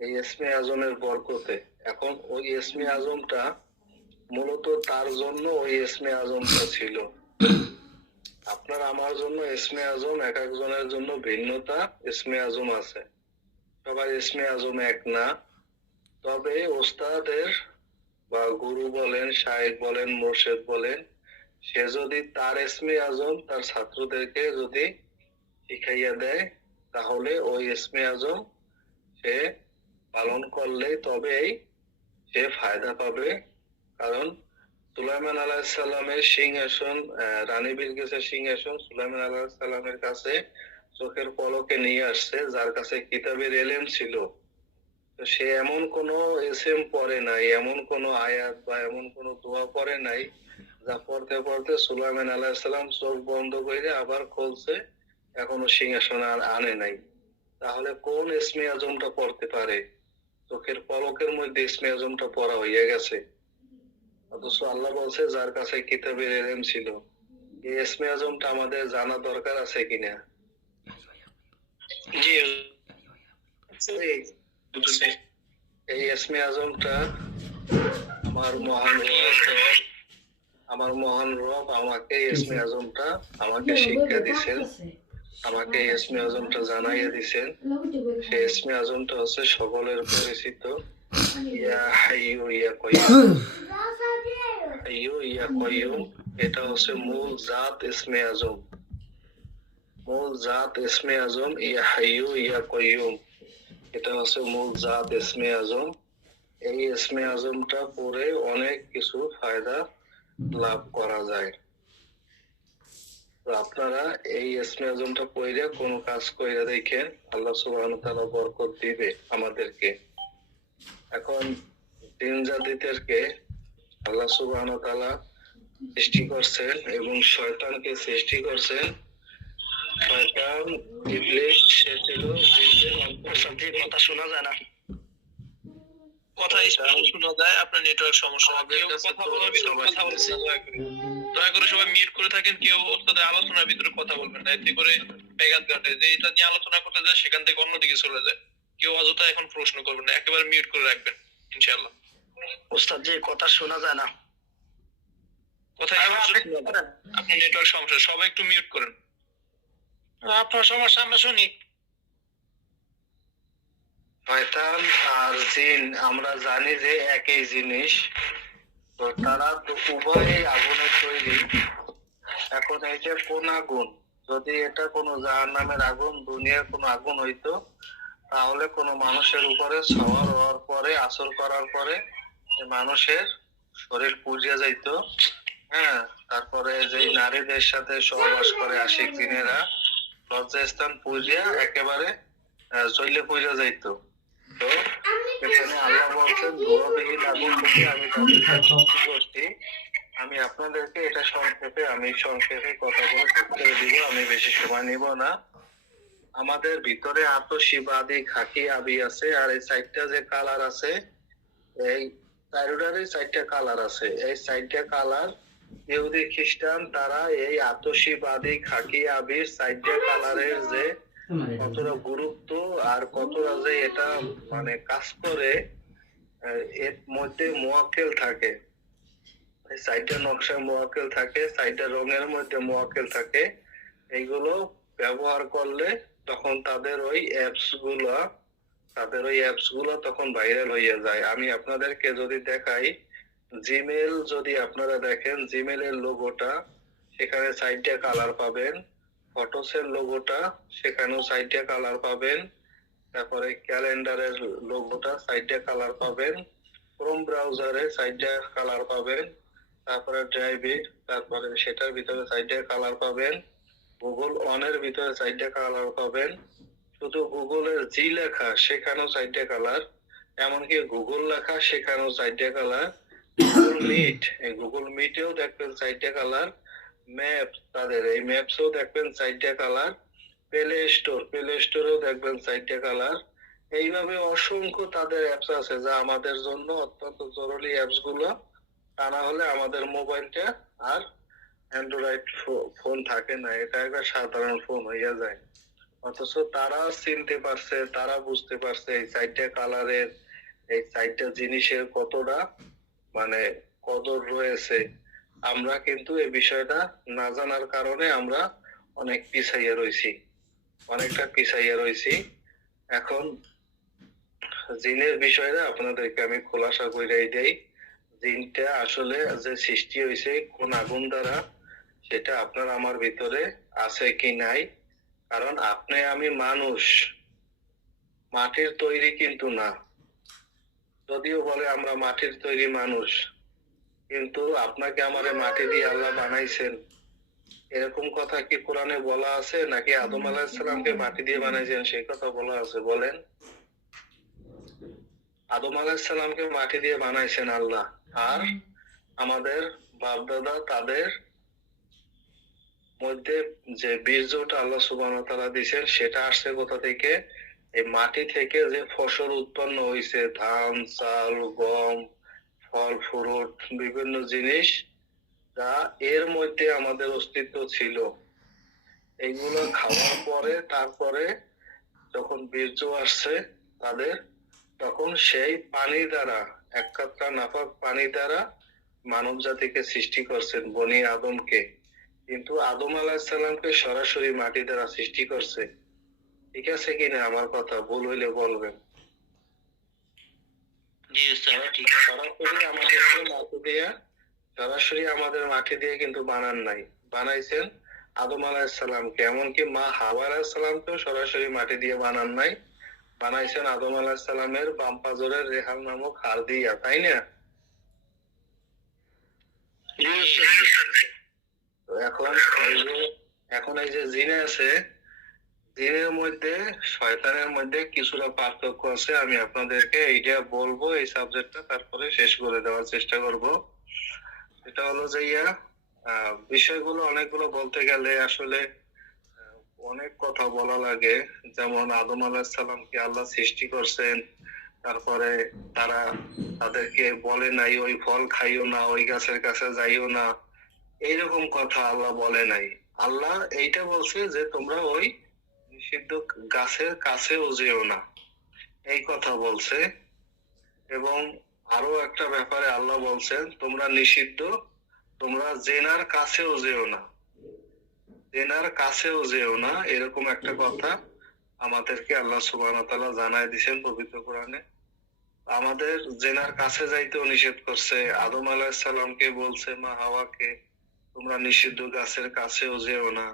এই ইসমে আজমের বরকতে। এখন ওই ইসমে আজমটা মূলত তার জন্য ওই ইসমে আজমটা ছিল। আপনার আমার জন্য ইসমে আজম এক একজনের জন্য ভিন্নতা ইসমে আজম আছে, সবার ইসমে আজম এক না। তবে ওস্তাদের বা গুরু বলেন, শায়েখ বলেন, মুর্শিদ বলেন, সে যদি তার ইসমে আজম তার ছাত্রদেরকে যদি শিখাইয়া দেয়, তাহলে ওই ইসমে আজম সে পালন করলে তবেই সে ফায়দা পাবে। কারণ সুলাইমান আলাইহিস সালামের সিংহাসন, রানী বিলকিসের সিংহাসন সুলাইমান আলাইহিস সালামের কাছে চোখের পলকে নিয়ে আসছে যার কাছে কিতাবের ইলম ছিল। তো সে এমন কোনো এসএম পড়ে নাই, এমন কোনো আয়াত বা এমন কোনো দোয়া পড়ে নাই যা পড়তে পড়তে সুলাইমান আলাইহিস সালাম চোখ বন্ধ করে আবার খুলছে, এখনো সিংহাসন আর আনে নাই। তাহলে কোন ইসমে আজমটা পড়তে পারে? চোখের পলকের মধ্যে ইসমে আজমটা পড়া হইয়া গেছে। অথচ আল্লাহ বলছে যার কাছে কিতাবের ইলম ছিল। এই ইসমে আজমটা আমাদের জানা দরকার আছে কিনা? জি এই ইসমে আজমটা আমার মহান রব আমাকে ইসমে আজমটা আমাকে শিক্ষা দিয়েছেন, আমাকে ইসমে আজমটা জানাইয়া দিয়েছেন। সেই ইসমে আজমটা হচ্ছে সকলের পরিচিত ইয়া হাইয়ু ইয়া কাইয়ুম। হাইয়ু ইয়া কাইয়ুম, এটা হচ্ছে মূল জাত ইসমে আজম। মূল জাত ইসমে আজম ইয়া হাইয়ু ইয়া কাইয়ুম, এটা হচ্ছে মূল জাত ইসমে আজম। এই ইসমে আজমটা পড়ে অনেক কিছু ফায়দা লাভ করা যায়। তো আপনারা এই ইসমে আজমটা পড়ে কোন কাজ কইরা দেখেন, আল্লাহ সুবহানাহু ওয়া তাআলা বরকত দিবে আমাদেরকে। এখন জিন জাতিদেরকে আল্লাহ সুবহানাহু ওয়া তাআলা সৃষ্টি করছেন এবং শয়তানকে সৃষ্টি করছেন শয়তান ইবলিস সে ছিল জিনদের অন্তর্গত। কথা শোনা যায় না। কথা স্পষ্ট শোনা যায়, আপনার নেটওয়ার্ক সমস্যা। আমাদের কেউ কাছে কথা তো বলার ভিতরে সবাই কথা বলবেন শুনছে। না, দয়া করে সবাই মিউট করে থাকেন। কেউ ওস্তাদের আলোচনার ভিতরে কথা বলবেন না, এতে করে ব্যাঘাত ঘটে। যে এটা নিয়ে আলোচনা করতে যায় সেখান থেকে অন্যদিকে চলে যায়। কেউ অযথা এখন প্রশ্ন করবেন না, একেবারে মিউট করে রাখবেন ইনশাআল্লাহ। ওস্তাদ জি কথা শোনা যায় না। কথা স্পষ্ট শোনা যায়। আপনার নেটওয়ার্ক সমস্যা, সবাই একটু মিউট করেন। আপনার সমস্যা আমরা শুনি। শয়তান আর জিন আমরা জানি যে একই জিনিস, তো তারা তো উভয়ই আগুনের তৈরি। এখন এই যে কোন আগুন, যদি এটা কোনো জাহান্নামের আগুন, দুনিয়ার কোনো আগুন হইতো, তাহলে কোনো মানুষের উপরে সওয়ার হওয়ার পরে, আসর করার পরে মানুষের শরীর পুড়িয়ে যাইতো। হ্যাঁ, তারপরে যে নারীদের সাথে সহবাস করে আশিক জিনেরা লজ্জাস্থান পুড়িয়া একেবারে চইলে পুড়িয়া যাইতো। তো এখানে আল্লাহ বলছেন ধোয়াবিহীন আগুন থেকে আমি তাদেরকে মুক্তি করছি। আমি আপনাদেরকে এটা সংক্ষেপে কথা বলে শেষ করে দিব, আমি বেশি সময় নিব না। আমাদের ভিতরে আতশিবাদী খাকি আবি আছে, আর এই সাইডটা যে কালার আছে, এই চারোটারই 4টা কালার আছে। এই 4টা কালার ইহুদি খ্রিস্টান তারা এই আতশিবাদী খাকি আবির 4টা কালারের যে কতটা গুরুত্ব আর কতটা যে এটা মানে কাজ করে, এর মধ্যে মোয়াক্কেল থাকে। এই 4টা নকশায় মোয়াক্কেল থাকে, 4টা রঙের মধ্যে মোয়াক্কেল থাকে। এইগুলো ব্যবহার করলে তখন তাদের ওই অ্যাপস গুলো তখন ভাইরাল হয়ে যায়। আমি আপনাদেরকে যদি দেখাই, জিমেল যদি আপনারা দেখেন, জিমেলের লোগোটা সেখানে 4টা কালার পাবেন। ফটোসের লোগোটা সেখানেও 4টা কালার পাবেন। তারপরে ক্যালেন্ডারের লোগোটা 4টা কালার পাবেন। ক্রোম ব্রাউজারে 4টা কালার পাবেন। তারপরে ড্রাইভে, তারপরে সেটার ভিতরে 4টা কালার পাবেন। গুগল অনের ভিতরে 4টা কালার পাবেন। শুধু গুগলের জি লেখা সেখানেও 4টা কালার, এমনকি গুগল লেখা সেখানেও 4টা কালার। গুগল মিটেও দেখবেন 4টা কালার। ম্যাপ, তাদের এই ম্যাপসেও দেখবেন 4টা কালার। প্লে স্টোরেও দেখবেন 4টা কালার। এইভাবে অসংখ্য তাদের অ্যাপস আছে যা আমাদের জন্য অত্যন্ত জরুরি অ্যাপস গুলো। তা না হলে আমাদের মোবাইলটা আর অ্যান্ড্রয়েড ফোন থাকে না, এটা একটা সাধারণ ফোন হইয়া যায়। অথচ তারা চিনতে পারছে, তারা বুঝতে পারছে এই 4টা কালারের, এই 4টা জিনিসের কতটা মানে কদর রয়েছে। আমরা কিন্তু এই বিষয়টা না জানার কারণে আমরা অনেকটা পিছাইয়া রয়েছি। এখন জিনের বিষয়টা আপনাদেরকে আমি খোলাসা কইরাই দেই। জিনটা আসলে যে সৃষ্টি হয়েছে কোন আগুন দ্বারা, সেটা আপনার আমার ভিতরে আছে কি নাই। কারণ আপনি আমি মানুষ, মাটির তৈরি কিন্তু না। যদিও বলে আমরা মাটির তৈরি মানুষ, কিন্তু আপনাকে আমারে মাটি দিয়ে আল্লাহ বানাইছেন, এরকম কথা কি কোরআনে বলা আছে? নাকি আদম আলাইহিস সালামকে মাটি দিয়ে বানাইছেন সেই কথা বলা আছে? বলেন। আদম আলাইহিস সালামকে মাটি দিয়ে বানাইছেন আল্লাহ, আর আমাদের বাপ দাদা তাদের মধ্যে যে বীর্যটা আল্লাহ সুবহানাহু ওয়া তাআলা দিয়েছেন সেটা আসছে কোথা থেকে? এই মাটি থেকে যে ফসল উৎপন্ন হয়েছে, ধান, চাল, গম, ফল, ফ্রুট, বিভিন্ন জিনিস, যা এর মধ্যে আমাদের অস্তিত্ব ছিল। এইগুলো খাওয়ার পরে তারপরে যখন বীর্য আসছে তাদের, তখন সেই পানি দ্বারা, এক কাতরা নাপাক পানি দ্বারা মানব জাতিকে সৃষ্টি করছেন, বনি আদমকে। কিন্তু আদম আলাইহিস সালামকে সরাসরি মাটি দ্বারা সৃষ্টি করছে। ঠিক আছে কিনা? আমার কথা ভুল হইলে বলবেন। জি স্যার ঠিক। সরাসরি আমাদের মাটি দিয়ে কিন্তু বানান নাই, বানাইছেন আদম আলাইহিস সালামকে। এমনকি মা হাওয়া আলাইহিস সালামকেও সরাসরি মাটি দিয়ে বানান নাই, বানাইছেন আদম আলাইহিস সালামের বাম পাজরের রেহান নামক হাড় দিয়া, তাই না? তো এখন এই যে জিনে আছে, জিনের মধ্যে শয়তানের মধ্যে কিছুটা পার্থক্য আছে। আমি আপনাদেরকে এইটা বলবো, এই সাবজেক্টটা তারপরে শেষ করে দেওয়ার চেষ্টা করব। এটা হলো যে বিষয়গুলো অনেকগুলো বলতে গেলে আসলে অনেক কথা বলা লাগে, যেমন আদম আলাইহিস সালামকে আল্লাহ সৃষ্টি করছেন, তারপরে তারা তাদেরকে বলে নাই ওই ফল খাইও না, ওই গাছের কাছে যাইও না, এইরকম কথা আল্লাহ বলে নাই। আল্লাহ এইটা বলছে যে তোমরা ওই নিষিদ্ধ গাছের কাছেও যেও না, এই কথা বলছে। এবং আরো একটা ব্যাপারে আল্লাহ বলছেন তোমরা নিষিদ্ধ, তোমরা জেনার কাছেও যেও না, জেনার কাছেও যেও না, এরকম একটা কথা আমাদেরকে আল্লাহ সুবহানাহু ওয়া তাআলা জানায় দিয়েছেন পবিত্র কোরআনে। আমাদের জেনার কাছে যাইতেও নিষেধ করছে। আদম আলাইহিস সালামকে বলছে মা হাওয়াকে তোমরা নিষিদ্ধ গাছের কাছেও যেও না।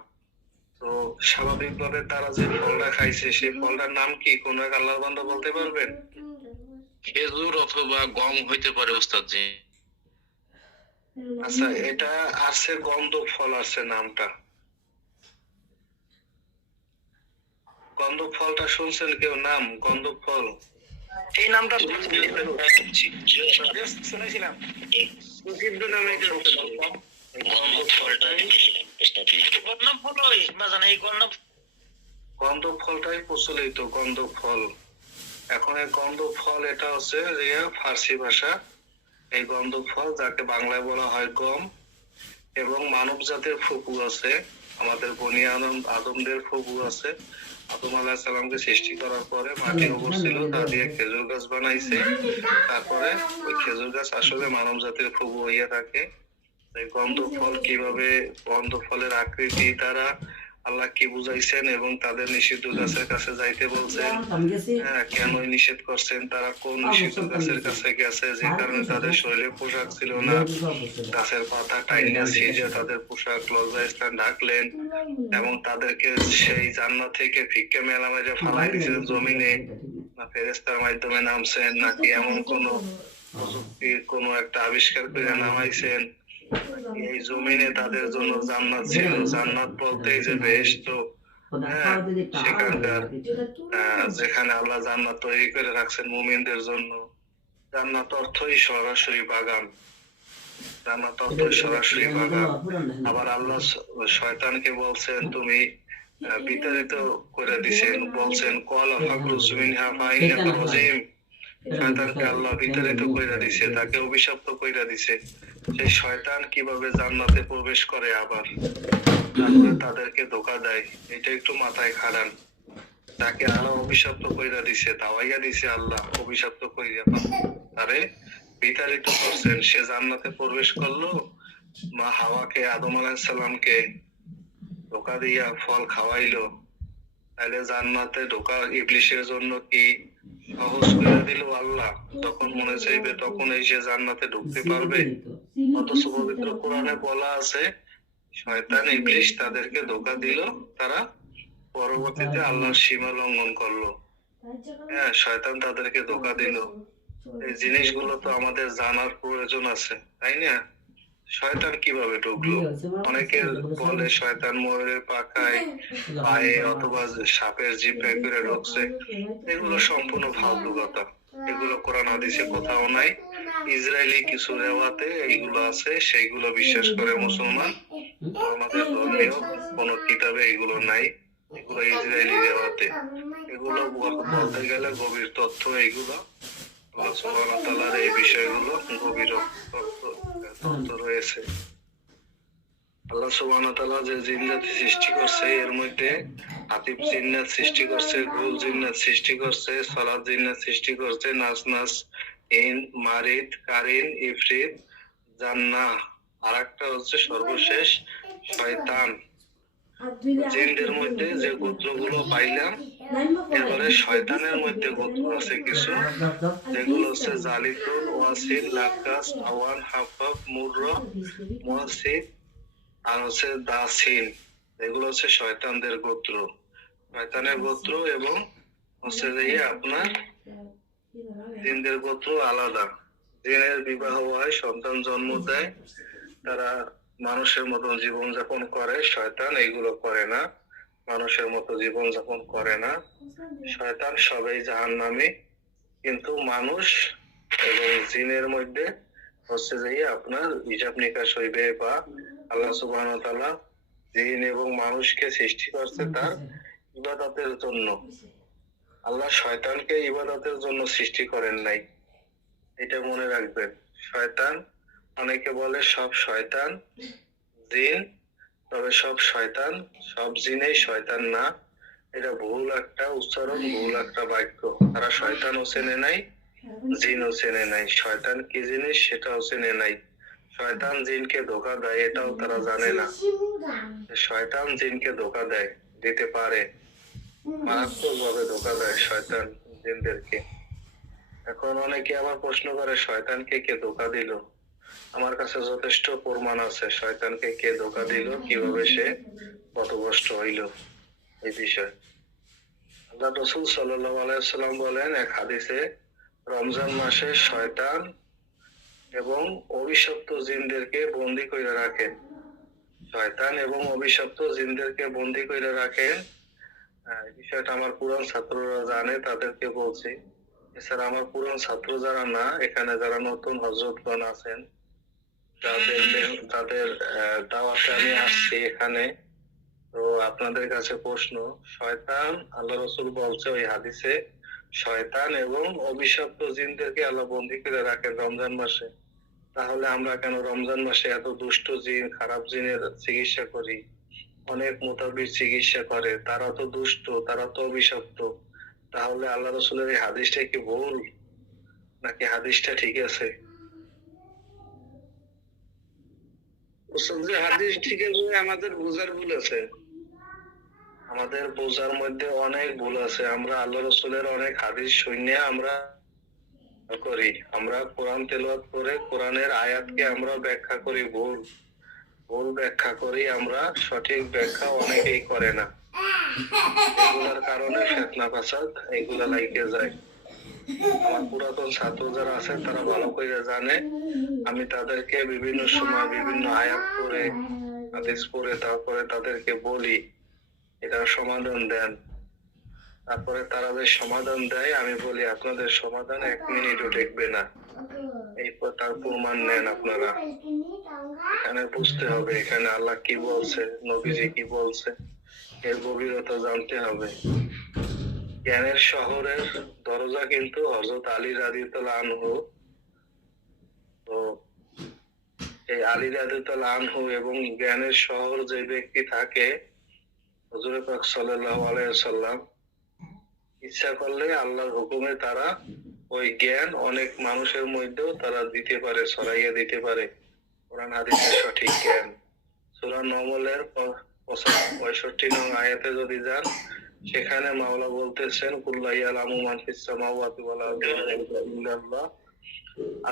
তো স্বাভাবিকভাবে তারা যে ফলটা খাইছে সেই ফলটার নাম কি কোন এক আল্লাহর বান্দা বলতে পারবেন? খেজুর অথবা গম হইতে পারে ওস্তাদ জি। আচ্ছা, এটা আছে গন্ধব ফল আছে নামটা। গন্ধব ফলটা শুনছেন কেউ নাম? গন্ধব ফল এই নামটা শুনেছিলাম। প্রসিদ্ধ নামে এটা হচ্ছে গন্ধব। এই গন্ধব ফলটাই গন্ধব ফল ওই বাজান, এই গন্ধব গন্ধব ফলটাই প্রচলিত, গন্ধব ফল। এখন এই গন্ধব ফল এটা হচ্ছে ফার্সি ভাষা। এই গন্ধব ফল যাকে বাংলায় বলা হয় গম, এবং মানব জাতির ফুপু আছে, আমাদের বনি আদমদের ফুপু আছে। আদম আলাইহিস সালামকে সৃষ্টি করার পরে মাটির উপর ছিল, তা দিয়ে খেজুর গাছ বানাইছে। তারপরে ওই খেজুর গাছ আসলে মানব জাতির ফুপু হইয়া থাকে। এই গন্ধব ফল কিভাবে, গন্ধব ফলের আকৃতি দ্বারা আল্লাহ কি বুঝাইছেন এবং তাদের নিষিদ্ধ গাছের কাছে যাইতে বলছেন, কেন নিষেধ করছেন, তারা কোন নিষিদ্ধ গাছের কাছে গেছে যে কারণে তাদের শরীরে পোশাক ছিল না, গাছের পাতা টাইনা ছিঁড়ে তাদের পোশাক লজ্জাস্থান ঢাকলেন, এবং তাদেরকে সেই জান্নাত থেকে ভিক্ষা মেলা মেরে ফালাই দিয়েছিলেন জমিনে, না ফেরেশতার মাধ্যমে নামছেন, নাকি এমন কোন প্রযুক্তির কোন একটা আবিষ্কার করে নামাইছেন। এই জমিনে তাদের জন্য জান্নাত ছিল। জান্নাত বলতেই যে বেহেশত, সেখানকার যেখানে আল্লাহ জান্নাত তৈরি করে রাখছেন মুমিনদের জন্য। জান্নাত অর্থই সরাসরি বাগান, জান্নাত অর্থই সরাসরি বাগান। আবার আল্লাহ শয়তানকে বলছেন তুমি বিতাড়িত করে দিছেন, বলছেন কলা ফাখরুজ মিনহা ফাইন্নাকা রাজিম। শয়তানকে আল্লাহ বিতাড়িত কইরা দিছে, তাকে অভিশপ্ত কইরা দিছে। সেই শয়তান কিভাবে জান্নাতে প্রবেশ করে আবার তারপরে তাদেরকে ধোঁকা দেয়, এটা একটু মাথায় খাড়ান। তাকে আল্লাহ অভিশপ্ত কইরা দিছে, দাওয়াইয়া দিছে আল্লাহ অভিশপ্ত কইরা, তারে বিতাড়িত করছেন। সে জান্নাতে প্রবেশ করলো, মা হাওয়াকে আদম আলাইহিস সালামকে ধোঁকা দিয়া ফল খাওয়াইলো। তাহলে জান্নাতে ঢোকা ইবলিশের জন্য কি সহজ করে দিল আল্লাহ? তখন মনে চাইবে তখন এই সে জান্নাতে ঢুকতে পারবে? অথচ পবিত্র কোরআনে বলা আছে শয়তান ইবলিশ তাদেরকে ধোঁকা দিল, তারা পরবর্তীতে আল্লাহর সীমা লঙ্ঘন করলো। হ্যাঁ, শয়তান তাদেরকে ধোঁকা দিল। এই জিনিসগুলো তো আমাদের জানার প্রয়োজন আছে, তাই না? শয়তান কিভাবে ঢুকলো? অনেকে বলে শয়তান ময়ূরের পাখায়, পায়ে অথবা সাপের জিহ্বায় করে ঢুকছে। এগুলো সম্পূর্ণ ফালতু কথা, এগুলো কোরআন হাদিসে কোথাও নাই। ইসরায়েলি কিছু রেওয়াতে এইগুলো আছে, সেইগুলো বিশ্বাস করে মুসলমান। আমাদের ধর্মীয় কোন কিতাবে এগুলো নাই, এগুলো ইসরায়েলি রেওয়াতে। এগুলো বলতে গেলে গভীর তথ্য, এইগুলো আল্লাহ সুবহানাহু ওয়া তাআলার এই বিষয়গুলো গভীর তথ্য রয়েছে। আল্লাহ সুবহানাহু ওয়া তাআলা যে জিন্নাত সৃষ্টি করছে এর মধ্যে আতিফ জিন্নাত সৃষ্টি করছে, গুল জিন্নাত সৃষ্টি করছে, সালাত জিন্নাত সৃষ্টি করছে, নাস ইন মারিদ কারিন ইফরিত জান্নাহ, আরেকটা হচ্ছে সর্বশেষ শয়তান। জিনদের মধ্যে যে গোত্রগুলো পাইলাম, এবারে শয়তানের মধ্যে গোত্র আছে কিছু, যেগুলো হচ্ছে জালিতুন, ওয়াসিল, লাকাস, আওয়ান, হাফাফ, মুররা, মুয়াসিদ আর হচ্ছে দাসিন। এগুলো হচ্ছে শয়তানদের গোত্র, শয়তানের গোত্র। এবং হচ্ছে যে আপনার জিনদের গোত্র আলাদা। জিনের বিবাহ হয়, সন্তান জন্ম দেয়, তারা মানুষের মতো জীবন যাপন করে। শয়তান এইগুলো করে না, মানুষের মতো জীবন যাপন করে না। শয়তান সবাই জাহান্নামী, কিন্তু মানুষ এবং জিনের মধ্যে হচ্ছে যে আপনার হিসাব নিকাশ হইবে, বা আল্লাহ সুবহানাহু ওয়া তাআলা জিন এবং মানুষকে সৃষ্টি করছে তার ইবাদতের জন্য। আল্লাহ শয়তানকে ইবাদতের জন্য সৃষ্টি করেন নাই, এটা মনে রাখবেন। শয়তান, অনেকে বলে সব শয়তান জিন, তবে সব শয়তান, সব জিনেই শয়তান না। এটা ভুল একটা উচ্চারণ, ভুল একটা বাক্য। তারা শয়তানও চেনে নাই, জিনও চেনে নাই। শয়তান কি জিনিস সেটাও চেনে নাই। শয়তান জিনকে ধোকা দেয় এটাও তারা জানে না। শয়তান জিনকে ধোকা দেয়, দিতে পারে, মারাত্মক ভাবে ধোকা দেয় শয়তান জিনদেরকে। এখন অনেকে আবার প্রশ্ন করে শয়তানকে কে ধোকা দিল। আমার কাছে যথেষ্ট প্রমাণ আছে শয়তানকে কে ধোকা দিল, কিভাবে সে পথভ্রষ্ট হইল এই বিষয়। আল্লাহ রাসূল সাল্লাল্লাহু আলাইহি ওয়াসাল্লাম বলেন এক হাদিসে, রমজান মাসে শয়তান এবং অভিশপ্ত জিনদেরকে বন্দী করে রাখেন। শয়তান এবং অভিশপ্ত জিনদেরকে বন্দী করে রাখেন। এই বিষয়টা আমার পুরান ছাত্ররা জানে, তাদেরকে বলছি। এছাড়া আমার পুরান ছাত্র যারা না, এখানে যারা নতুন হযরতগণ আছেন, তাদের দাওয়াতে আমি আসছি এখানে, তো আপনাদের কাছে প্রশ্ন, শয়তান, আল্লাহ রাসূল বলছে ওই হাদিসে, শয়তান এবং অভিশপ্ত জিনদেরকে আল্লাহ বন্দী করে রাখেন রমজান মাসে। তাহলে আমরা কেন রমজান মাসে এত দুষ্ট জিন, খারাপ জিনের চিকিৎসা করি? অনেক মোতাবির চিকিৎসা করে, তারা তো দুষ্ট, তারা তো অভিশপ্ত। তাহলে আল্লাহ রাসূলের এই হাদিসটা কি ভুল নাকি হাদিসটা ঠিক আছে? হাদিস ঠিক আছে, আমাদের বোঝার ভুল আছে। আমাদের বোঝার মধ্যে অনেক ভুল আছে। আমরা আল্লাহ রাসূলের অনেক হাদিস শুনে আমরা করি, আমরা কোরআন তেলাওয়াত করে কোরআনের আয়াতকে আমরা ব্যাখ্যা করি ভুল, ভুল ব্যাখ্যা করি আমরা, সঠিক ব্যাখ্যা অনেকেই করে না। এগুলার কারণে ফিতনা ফাসাদ এগুলা লাইকে যায়। আমার পুরাতন ছাত্র যারা আছে তারা ভালো করে জানে, আমি তাদেরকে বিভিন্ন সময় বিভিন্ন আয়াত পড়ে, হাদিস পড়ে, তারপরে তাদেরকে বলি এটার সমাধান দেন। তারপরে তারা যে সমাধান দেয় আমি বলি আপনাদের সমাধান 1 মিনিটও টেকবে না, এই তার প্রমাণ নেন আপনারা। এখানে বুঝতে হবে এখানে আল্লাহ কি বলছে, নবীজি কি বলছে, এর গভীরতা জানতে হবে। জ্ঞানের শহরের দরজা কিন্তু হযরত আলী রাদিয়াল্লাহু আনহু। তো এই আলী রাদিয়াল্লাহু আনহু এবং জ্ঞানের শহর যে ব্যক্তি থাকে, হুজুর পাক সাল্লাল্লাহু আলাইহি ওয়াসাল্লাম ইচ্ছা করলে আল্লাহর হুকুমে তারা ওই জ্ঞান অনেক মানুষের মধ্যেও তারা দিতে পারে, ছড়াইয়া দিতে পারে কোরআন হাদিসের সঠিক জ্ঞান। সূরা নমলের 65 নং আয়াতে যদি যান, সেখানে মাওলা বলতেছেন, কুল্লা ইয়ালামু মান ফিস সামাওয়াতি ওয়াল আরদি ইল্লাল্লাহ,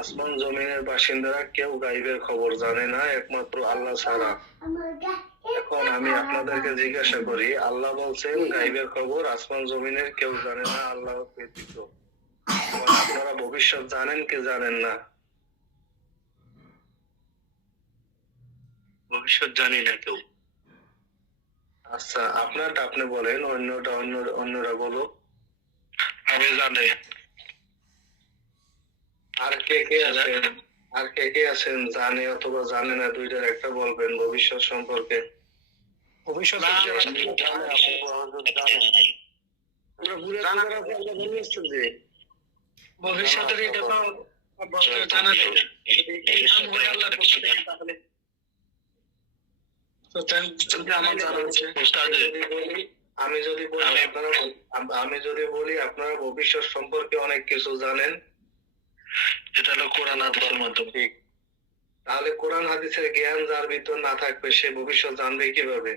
আসমান জমিনের বাসিন্দারা কেউ গায়বের খবর জানে না একমাত্র আল্লাহ ছাড়া। এখন আমি আপনাদেরকে জিজ্ঞাসা করি, আল্লাহ বলছেন গায়বের খবর আসমান জমিনের কেউ জানে না আল্লাহ ব্যতীত, আপনারা ভবিষ্যৎ জানেন কি জানেন না? ভবিষ্যৎ জানি না কেউ। আচ্ছা, আপনারটা আপনি বলেন, অন্যরা বলো। আমি জানি। আর কে কে আছেন জানে অথবা জানে না, দুইটার একটা বলবেন ভবিষ্যৎ সম্পর্কে। ভবিষ্যতের এটা তো জানা যায় না। আল্লাহর পক্ষ থেকে তাহলে তো আমার জানা আছে। আমি যদি বলি আপনারা ভবিষ্যৎ সম্পর্কে অনেক কিছু জানেন, এটা হলো কোরআন হাদিসের মাধ্যমে। ঠিক। তাহলে কোরআন হাদিসের জ্ঞান যার ভিতর না থাকবে সে ভবিষ্যৎ জানবে কিভাবে?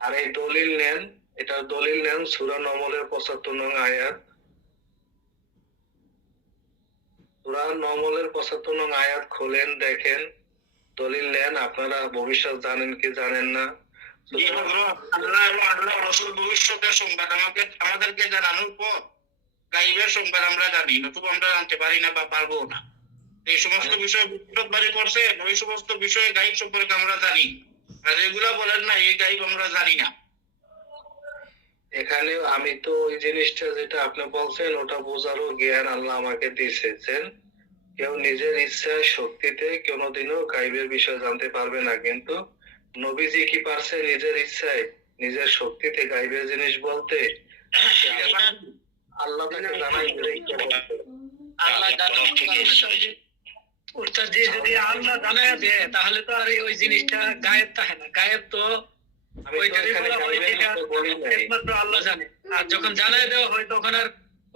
আর এই দলিল নেন, এটার দলিল নেন সূরা নমলের 75 নং আয়াত। সূরা নমলের 75 নং আয়াত খোলেন, দেখেন, দলিল নেন আপনারা ভবিষ্যৎ জানেন কি জানেন না। আল্লাহ রাসূল ভবিষ্যতের সংবাদ আমাদেরকে জানানোর পর গায়বের সংবাদ আমরা জানি, নতুবা আমরা জানতে পারি না বা পারবো না। এই সমস্ত বিষয় ভবিষ্যৎবাণী করছে, ওই সমস্ত বিষয়ে গায়ব সম্পর্কে আমরা জানি, আর যেগুলা বলেন না এই গায়ব আমরা জানি না। এখানে আমি তো ওই জিনিসটা যেটা আপনি বলছেন ওটা বোঝারও জ্ঞান আল্লাহ আমাকে দিয়েছেন। কেউ নিজের ইচ্ছায় শক্তিতে কোনোদিনও গায়বের বিষয় জানতে পারবে না, কিন্তু নবীজি কি পারছে নিজের ইচ্ছায় নিজের শক্তিতে গাইবের জিনিস বলতে? আল্লাহ তাকে জানাই দিলেই কে বলতে? আল্লাহ ওস্তাদ জি, যদি আল্লাহ জানায় দেয় তাহলে তো আর ওই জিনিসটা গায়েব থাকে না। গায়েব তো আমি তো ওইটারই এখানে বলা হয় গাইবের যেটা বিষয় বলি নাই। একমাত্র আল্লাহ জানে। আর যখন জানায় দেওয়া হয় তখন আর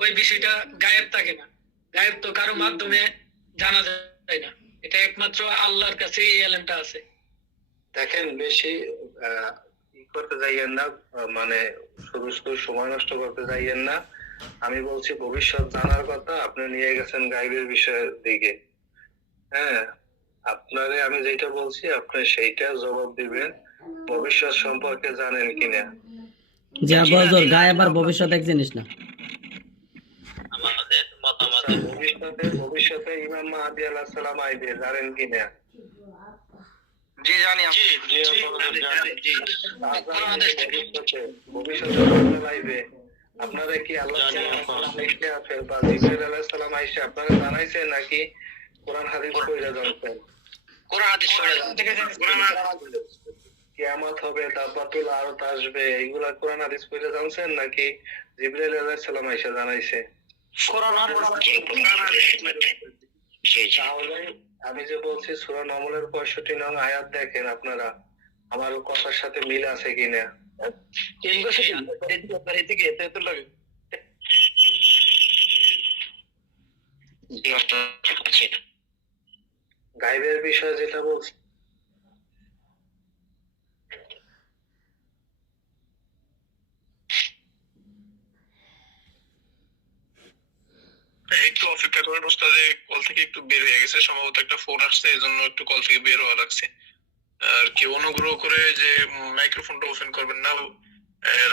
ওই বিষয়টা গায়েব থাকে না। গায়েব তো কারো মাধ্যমে জানা যায় না, এটা একমাত্র আল্লাহর কাছে এই এলেমটা আছে। দেখেন, বেশি ই করতে যাইয়েন না, মানে শুধু শুধু সময় নষ্ট করতে যাইয়েন না। আমি বলছি ভবিষ্যৎ জানার কথা, আপনি নিয়ে গেছেন গাইবের বিষয়ের দিকে। হ্যাঁ, আপনারে আমি যেটা বলছি আপনি সেইটা জবাব দিবেন, ভবিষ্যৎ সম্পর্কে জানেন কিনা। জি আব্বা হুজুর, গায়েব আর ভবিষ্যৎ এক জিনিস না। আমাদের মতামত ভবিষ্যতে ইমাম মাহদী আলাইহিস সালাম আইবে, জানেন কিনা? জি জানি ভবিষ্যতে রাসূল আইবে, আপনারা কি আল্লাহ বা জিবরাইল আলাইহিস সালাম আইসা আপনারা জানাইছেন নাকি কোরআন হাদিস পড়ে জানতেন? কোরআন হাদিস পড়ে কিয়ামত হবে, তাবাতুল আরত আসবে, এইগুলা কোরআন হাদিস পড়ে জানছেন নাকি জিবরাইল আলাইহিস সালাম আইসা জানাইছে? তাহলে আমি যে বলছি সূরা নমলের 65 নং আয়াত দেখেন আপনারা, আমার কথার সাথে মিল আছে কিনা। গাইবের বিষয়ে যেটা বলছি, একটু অপেক্ষা করেন ওস্তাদ, কল থেকে একটু বের হয়ে গেছে, সম্ভবত একটা ফোন আসছে, এই জন্য একটু কল থেকে বের হওয়া লাগছে। আর কেউ অনুগ্রহ করে যে মাইক্রোফোনটা ওপেন করবেন না,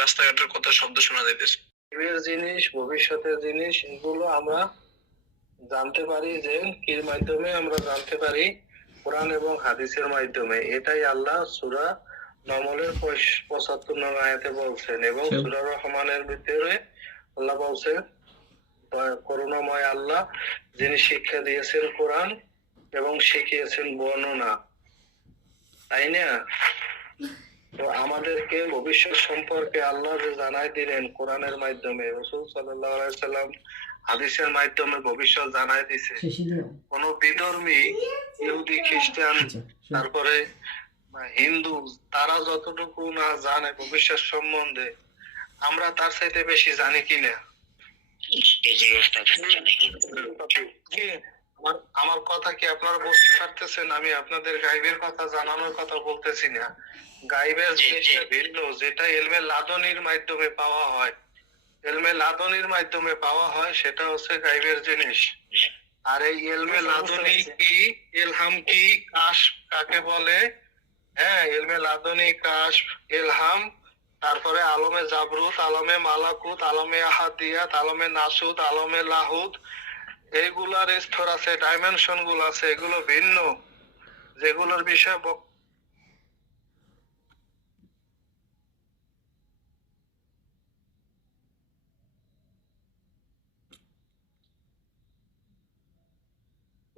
রাস্তাঘাটের কথা শব্দ শোনা যাইতেছে। গাইবের জিনিস, ভবিষ্যতের জিনিস, এগুলো আমরা জানতে পারি যে কির মাধ্যমে আমরা জানতে পারি, কোরআন এবং হাদিসের মাধ্যমে। এটাই আল্লাহ সূরা নমলের 75 নং আয়াতে বলছেন, এবং সূরা রহমানের ভিতরে আল্লাহ বলছেন করুণাময় আল্লাহ, যিনি শিক্ষা দিয়েছেন কোরআন এবং শিখিয়েছেন বর্ণনা, তাই না? তো আমাদেরকে ভবিষ্যৎ সম্পর্কে আল্লাহ যে জানাই দিলেন কোরআনের মাধ্যমে, রাসূল সাল্লাল্লাহু আলাইহি সাল্লাম হাদিসের মাধ্যমে ভবিষ্যৎ জানাই দিছে। কোন বিধর্মী, ইহুদি, খ্রিস্টান, তারপরে হিন্দু, তারা যতটুকু না জানে ভবিষ্যৎ সম্বন্ধে, আমরা তার চাইতে বেশি জানি কিনা? আমার কথা কি আপনারা বুঝতে পারতেছেন? আমি আপনাদের গাইবের কথা জানানোর কথা বলতেছি না। গাইবের জিনিসটা ভিন্ন, যেটা ইলমে লাদনির মাধ্যমে পাওয়া হয়। ইলমে লাদনির মাধ্যমে পাওয়া হয়, সেটা হচ্ছে গাইবের জিনিস। আর এই ইলমে লাদনি কি, ইলহাম কি, কাশফ কাকে বলে? হ্যাঁ, ইলমে লাদনি, কাশফ, ইলহাম, তারপরে আলমে জাবরুত, আলমে মালাকুত, আলমে আহাদিয়াত, আলমে নাসুত, আলমে লাহুত, এইগুলার স্তর আছে, ডাইমেনশন গুলো আছে, এগুলো ভিন্ন, যেগুলোর বিষয়ে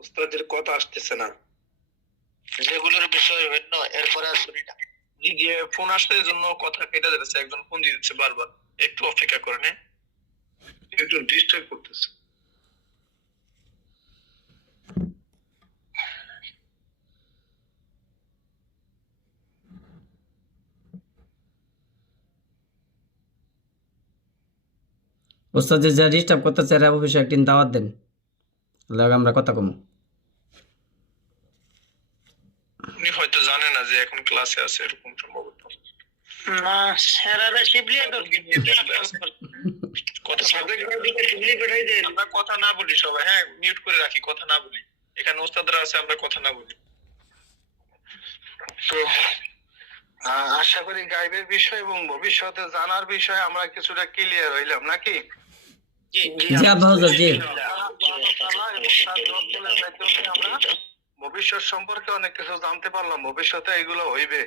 উস্তাদের কথা আসতেছে না, যেগুলোর বিষয় ভিন্ন, এরপরে আর শুনি না। জি জি, ফোন আসছে, এই জন্য কথা কেটে যাচ্ছে, একজন ফোন দিয়ে দিচ্ছে বারবার, একটু অপেক্ষা করেন। হ্যাঁ, একটু ডিস্টার্ব করতেছে। ওস্তাদ যে যা ডিস্টার্ব করতেছে এর অফিসে একদিন দাওয়াত দেন, লাগে আমরা কথা কম। উনি হয়তো জানে না যে এখন ক্লাসে আছে, এরকম সম্ভবত। না স্যারেরা শিবলি কথা আমরা কথা না বলি সবাই, হ্যাঁ মিউট করে রাখি, কথা না বলি। এখানে ওস্তাদরা আছে, আমরা কথা না বলি। তো আশা করি গাইবের বিষয় এবং ভবিষ্যতে জানার বিষয়ে আমরা কিছুটা ক্লিয়ার হইলাম নাকি? জি আব্বা হুজুর, জি। আমরা ভবিষ্যৎ সম্পর্কে অনেক কিছু জানতে পারলাম, ভবিষ্যতে এগুলো হইবে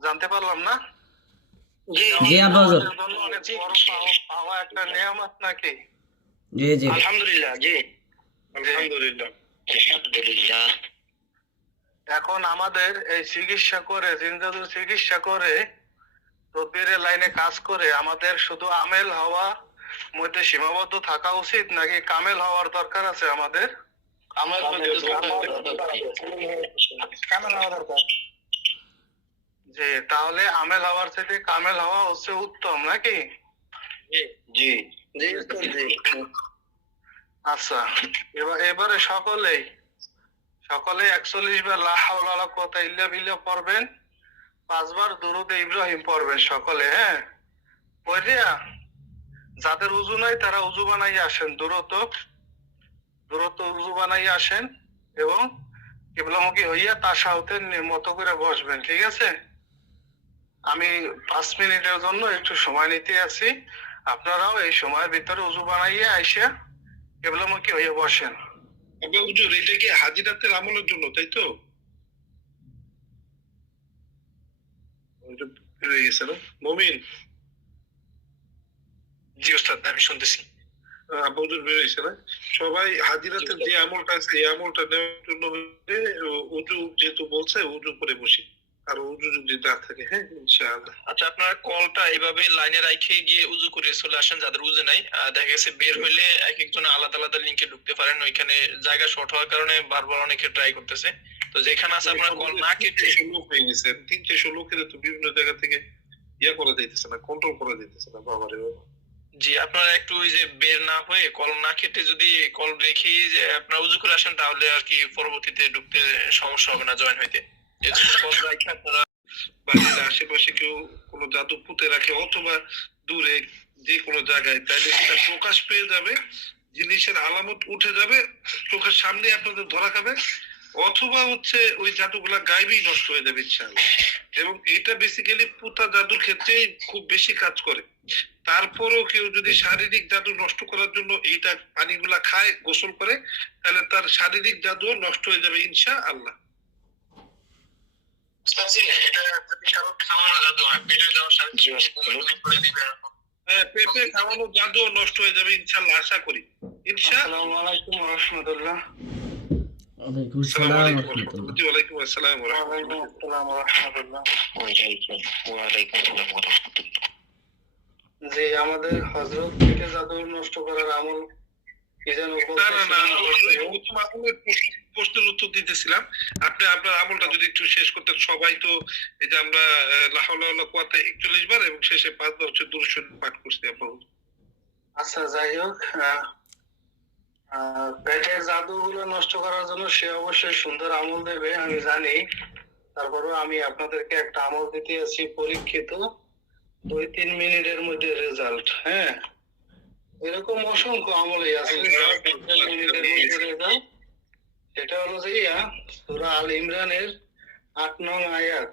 জানতে পারলাম না? জি আব্বা হুজুর, অনেক বড় পাওয়া একটা নিয়ামত নাকি? জি জি। আলহামদুলিল্লাহ, জি আলহামদুলিল্লাহ। আলহামদুলিল্লাহ। এখন আমাদের এই চিকিৎসা করে জিন জাদুর চিকিৎসা করে তদবিরের লাইনে কাজ করে আমাদের শুধু আমেল হওয়া মধ্যে সীমাবদ্ধ থাকা উচিত নাকি কামেল হওয়ার দরকার আছে আমাদের? আমার কামেল হওয়া দরকার। জি, তাহলে আমেল হওয়ার থেকে কামেল হওয়া হচ্ছে উত্তম নাকি? জি আচ্ছা, এবারে সকলে 41 বার লা হাওলা ওয়ালা কুওয়াতা ইল্লা বিল্লাহ পড়বেন, 5 বার দুরূদ ইব্রাহিম পড়বেন সকলে। হ্যাঁ, পড়িয়া যাদের উযু নাই তারা উযু বানাইয়া আসেন, দ্রুত উযু বানাইয়া আসেন এবং কিবলামুখী হইয়া তাশাহুদের মতো করে বসবেন। ঠিক আছে? আমি 5 মিনিটের জন্য একটু সময় নিতে আছি, আপনারাও এই সময়ের ভিতরে উযু বানাইয়া আইসা কিবলামুখী হইয়া বসেন। আবার হুজুর এটা কি হাজিরাতের আমলের জন্য, তাই তো? ওইটা বেরিয়ে গেছে না মমিন? জি ওস্তাদ, আমি শুনতেছি। আবার হুজুর বেরিয়েছে না? সবাই হাজিরাতের যে আমলটা আছে এই আমলটা নেওয়ার জন্য উজু যেহেতু বলছে উজু করে বসি, আর উজু যদি না থাকে, হ্যাঁ ইনশাআল্লাহ। আচ্ছা, আপনারা কলটা এইভাবে লাইনে রাখে গিয়ে উজু করে চলে আসেন যাদের উজু নাই। দেখা গেছে বের হইলে এক একজন আলাদা আলাদা লিংকে ঢুকতে পারেন, ওইখানে জায়গা শর্ট হওয়ার কারণে বারবার অনেকে ট্রাই করতেছে। তো যেখানে আছে আপনার কল না কেটে 300 লোক হয়ে গেছে, 300 লোকের তো বিভিন্ন জায়গা থেকে ইয়া করা যাইতেছে না, কন্ট্রোল করা যাইতেছে না। বাবারে বাবা। জি, আপনারা একটু ওই যে বের না হয়ে কল না কেটে যদি কল রেখে যে আপনারা উজু করে আসেন তাহলে আর কি পরবর্তীতে ঢুকতে সমস্যা হবে না জয়েন হইতে। এজন্য কল রাখে আপনারা বাড়ির আশেপাশে কেউ কোনো জাদু পুঁতে রাখে অথবা দূরে যে কোনো জায়গায়, তাইলে সেটা প্রকাশ পেয়ে যাবে, জিনিসের আলামত উঠে যাবে, চোখের সামনে আপনাদের ধরা খাবে, অথবা হচ্ছে ওই জাদুগুলা গায়েবেই নষ্ট হয়ে যাবে ইনশাআল্লাহ। এবং এটা বেসিক্যালি পুঁতা জাদুর ক্ষেত্রে খুব বেশি কাজ করে। তারপরও কেউ যদি শারীরিক জাদু নষ্ট করার জন্য এইটা পানিগুলা খায়, গোসল করে, তাহলে তার শারীরিক জাদুও নষ্ট হয়ে যাবে ইনশাআল্লাহ। এটা যদি কারো খাওয়ানো জাদু হয়, পেটের সমস্যা করে দিবে। হ্যাঁ, পেঁপে খাওয়ানো জাদুও নষ্ট হয়ে যাবে ইনশাআল্লাহ, আশা করি ইনশাআল্লাহ। আসসালামু আলাইকুম ওয়া রাহমাতুল্লাহ। ওয়ালাইকুম আসসালামু আসসালাম আলাইকুম ওয়া ওয়া রাহমাতুল্লাহ। রাহমাতুল্লাহ। ওয়ালাইকুম আসসালাম ওয়া ওয়ালাইকুম রাহমাতুল্লাহ। আসসালাম ওয়া রাহমাতুল্লাহ। ওয়ালাইকুম আসসালাম ওয়া রাহমাতুল্লাহ। যে আমাদের হযরত থেকে জাদু নষ্ট করার আমল কি যেন না না না, বলতেছিলেন? প্রথম আমলের প্রশ্নের উত্তর দিতেছিলাম। আপনি আপনার আমলটা যদি একটু শেষ করতেন। সবাই তো এই যে আমরা লা হাওলা ওয়ালা কুওয়াতা 41 বার এবং শেষে 5 বার হচ্ছে দুরূদ শরীফ পাঠ করছি আপনার। আচ্ছা, যাই হোক, পেটের জাদুগুলো নষ্ট করার জন্য সে অবশ্যই সুন্দর আমল দেবে, আমি জানি। তারপরেও আমি আপনাদেরকে একটা আমল দিতে আছি, পরীক্ষিত 2-3 মিনিটের মধ্যে রেজাল্ট। হ্যাঁ, এরকম অসংখ্য আমলই আছে যা 2-3 মিনিটের মধ্যে রেজাল্ট। সেটা হলো যে সূরা আল ইমরানের 8 নং আয়াত,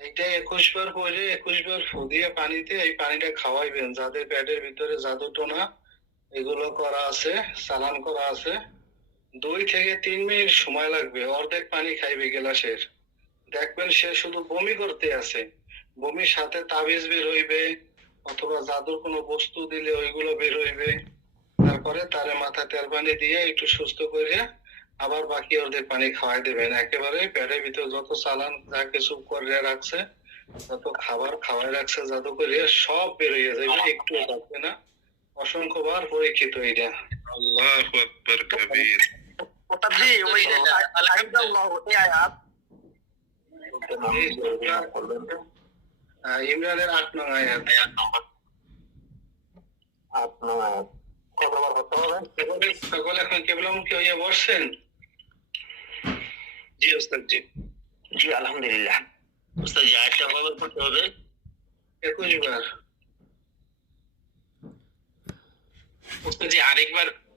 এইটা 21 বার পড়ে 21 বার ফু দিয়ে পানিতে এই পানিটা খাওয়াইবেন যাদের পেটের ভিতরে জাদু টোনা এগুলো করা আছে, চালান করা আছে। 2 থেকে 3 মিনিট সময় লাগবে, অর্ধেক পানি খাইবে গ্লাসের। দেখবেন সে শুধু বমি করতে আছে, বমির সাথে তাবিজ বের হইবে অথবা জাদুর কোনো বস্তু দিলে ওইগুলো বের হইবে। তারপরে তারে মাথা তেল পানি দিয়ে একটু সুস্থ করে আবার বাকি অর্ধেক পানি খাওয়াই দেবেন। একেবারে পেটের ভিতরে যত চালান যা কিছু করে রাখছে, যত খাবার খাওয়াই রাখছে জাদু করে সব বের হয়ে যাবে, একটু থাকবে না। অসংখ্যবার পরীক্ষিত এটা। আল্লাহু আকবার কবীর। ইমরানের 8 নং আয়াত। সকলে এখন কেবলামুখী হইয়া বসছেন? জি ওস্তাদ জি। জি আলহামদুলিল্লাহ। উস্তাদ জি আয়াতটা কয়বার পড়তে হবে? 21 বার। ওস্তাদ জি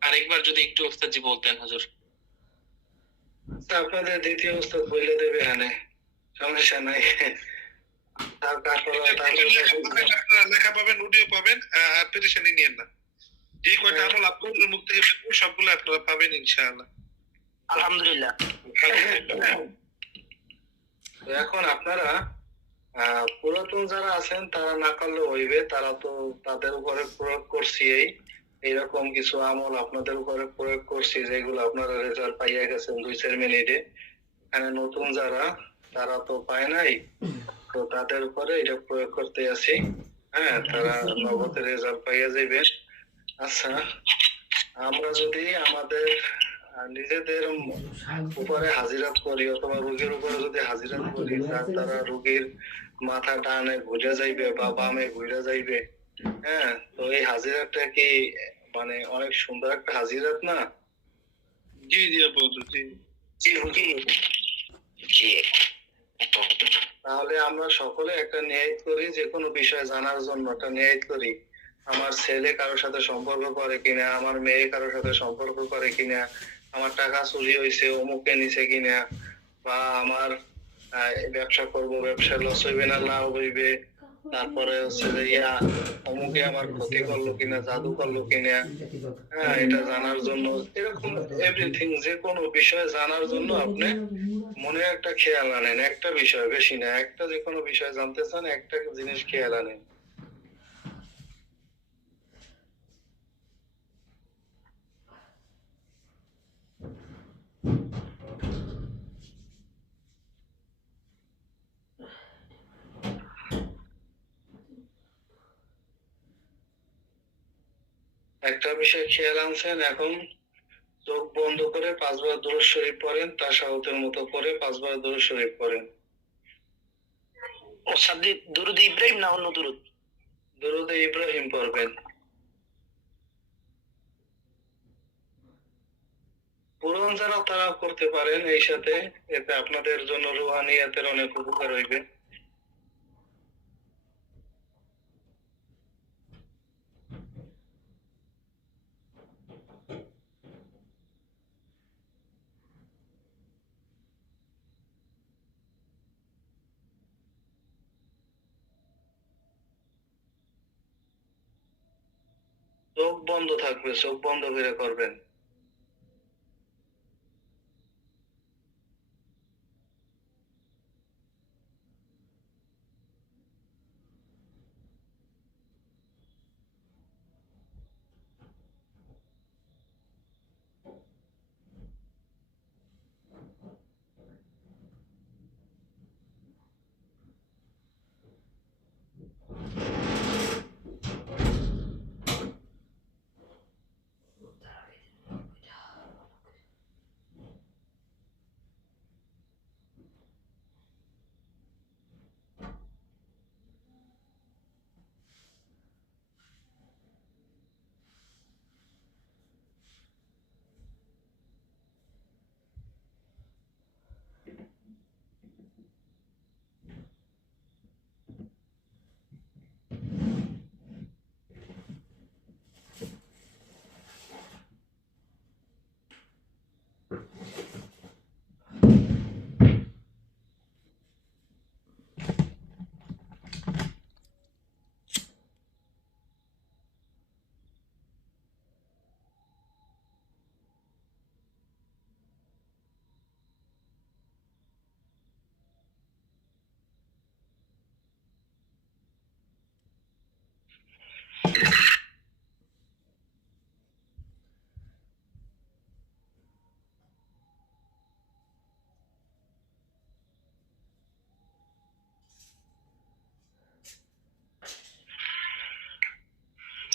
আরেকবার যদি একটু ওস্তাদ জি বলতেন হুজুর। আচ্ছা, আপনাদের দ্বিতীয় উস্তাদ বলে দেবে, হ্যাঁ সমস্যা নাই। লেখা পাবেন, অডিও পাবেন, পেরেশানি নিয়েন না। যে কয়টা আমল আপনাদের মুখ থেকে বের হবে সবগুলো আপনারা পাবেন ইনশাআল্লাহ। আলহামদুলিল্লাহ। এখন আপনারা পুরাতন যারা আছেন তারা না করলে হইবে, তারা তো তাদের উপরে প্রয়োগ করছি। এইরকম কিছু আমল আপনাদের উপরে প্রয়োগ করছি যেগুলো আপনারা রেজাল্ট পাইয়া গেছেন 2-4 মিনিটে। এখানে নতুন যারা, তারা তো পায় নাই, তো তাদের উপরে এটা প্রয়োগ করতে আছি। হ্যাঁ, তারা নগদের রেজাল্ট পাইয়া যাইবে। আচ্ছা, আমরা যদি আমাদের নিজেদের উপরে হাজিরাত করি অথবা রোগীর উপরে যদি হাজিরাত করি, তারা রোগীর মাথা ডানে ঘুরে যাইবে বা বামে ঘুরে যাইবে, হ্যাঁ, তো এই হাজিরাতটা কি মানে অনেক সুন্দর একটা হাজিরাত না? জি জি আপু, জি। জি জি জি। তাহলে আমরা সকলে একটা নিয়ত করি, যে কোনো বিষয় জানার জন্য একটা নিয়ত করি। আমার ছেলে কারোর সাথে সম্পর্ক করে কিনা, আমার মেয়ে কারোর সাথে সম্পর্ক করে কিনা, আমার টাকা চুরি হয়েছে অমুকে নিছে কিনা, বা আমার ব্যবসা করব, ব্যবসায় লস হইবে না লাভ হইবে, তারপরে হচ্ছে যে অমুকে আমার ক্ষতি করলো কিনা, জাদু করলো কিনা, হ্যাঁ, এটা জানার জন্য, এরকম এভরিথিং, যে কোনো বিষয় জানার জন্য আপনি মনে একটা খেয়াল আনেন। একটা বিষয়, বেশি না, একটা যে কোনো বিষয় জানতে চান, একটা জিনিস খেয়াল আনেন। একটা বিষয় খেয়াল আনছেন, এখন চোখ বন্ধ করে 5 বার দুরূদ শরীফ পড়েন, তাশাহুদের মতো করে 5 বার দুরূদ শরীফ পড়েন। ও সাদ্দি দুরুদ ইব্রাহিম না অন্য দুরুদ? দুরূদে ইব্রাহিম পড়বেন। পুরান যারা তারা করতে পারেন এই সাথে, এতে আপনাদের জন্য রুহানিয়াতের অনেক উপকার হইবে। চোখ বন্ধ থাকবে, চোখ বন্ধ করে করবেন।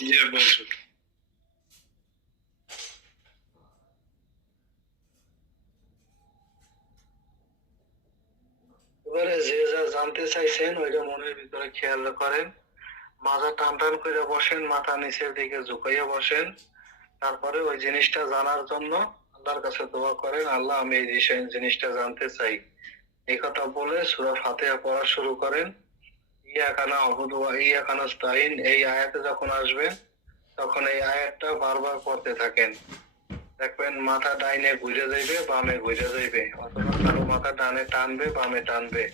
জি আপু। এবারে যে যা জানতে চাইছেন ওইটা মনের ভিতরে খেয়াল করেন। মাথা টান টান করে বসেন, মাথা নিচের দিকে ঝুঁকাইয়া বসেন। তারপরে ওই জিনিসটা জানার জন্য আল্লাহর কাছে দোয়া করেন, আল্লাহ আমি এই জিনিসটা জানতে চাই। এই কথা বলে সূরা ফাতিহা পড়া শুরু করেন। ইয়াকা না'বুদু ওয়া ইয়াকা নাস্তাইন, এই আয়াতে যখন আসবেন তখন এই আয়াতটা বারবার পড়তে থাকেন। দেখবেন মাথা ডাইনে ঘুরে যাইবে, বামে ঘুরে যাইবে, অথবা কারো মাথা ডানে টানবে, বামে টানবে।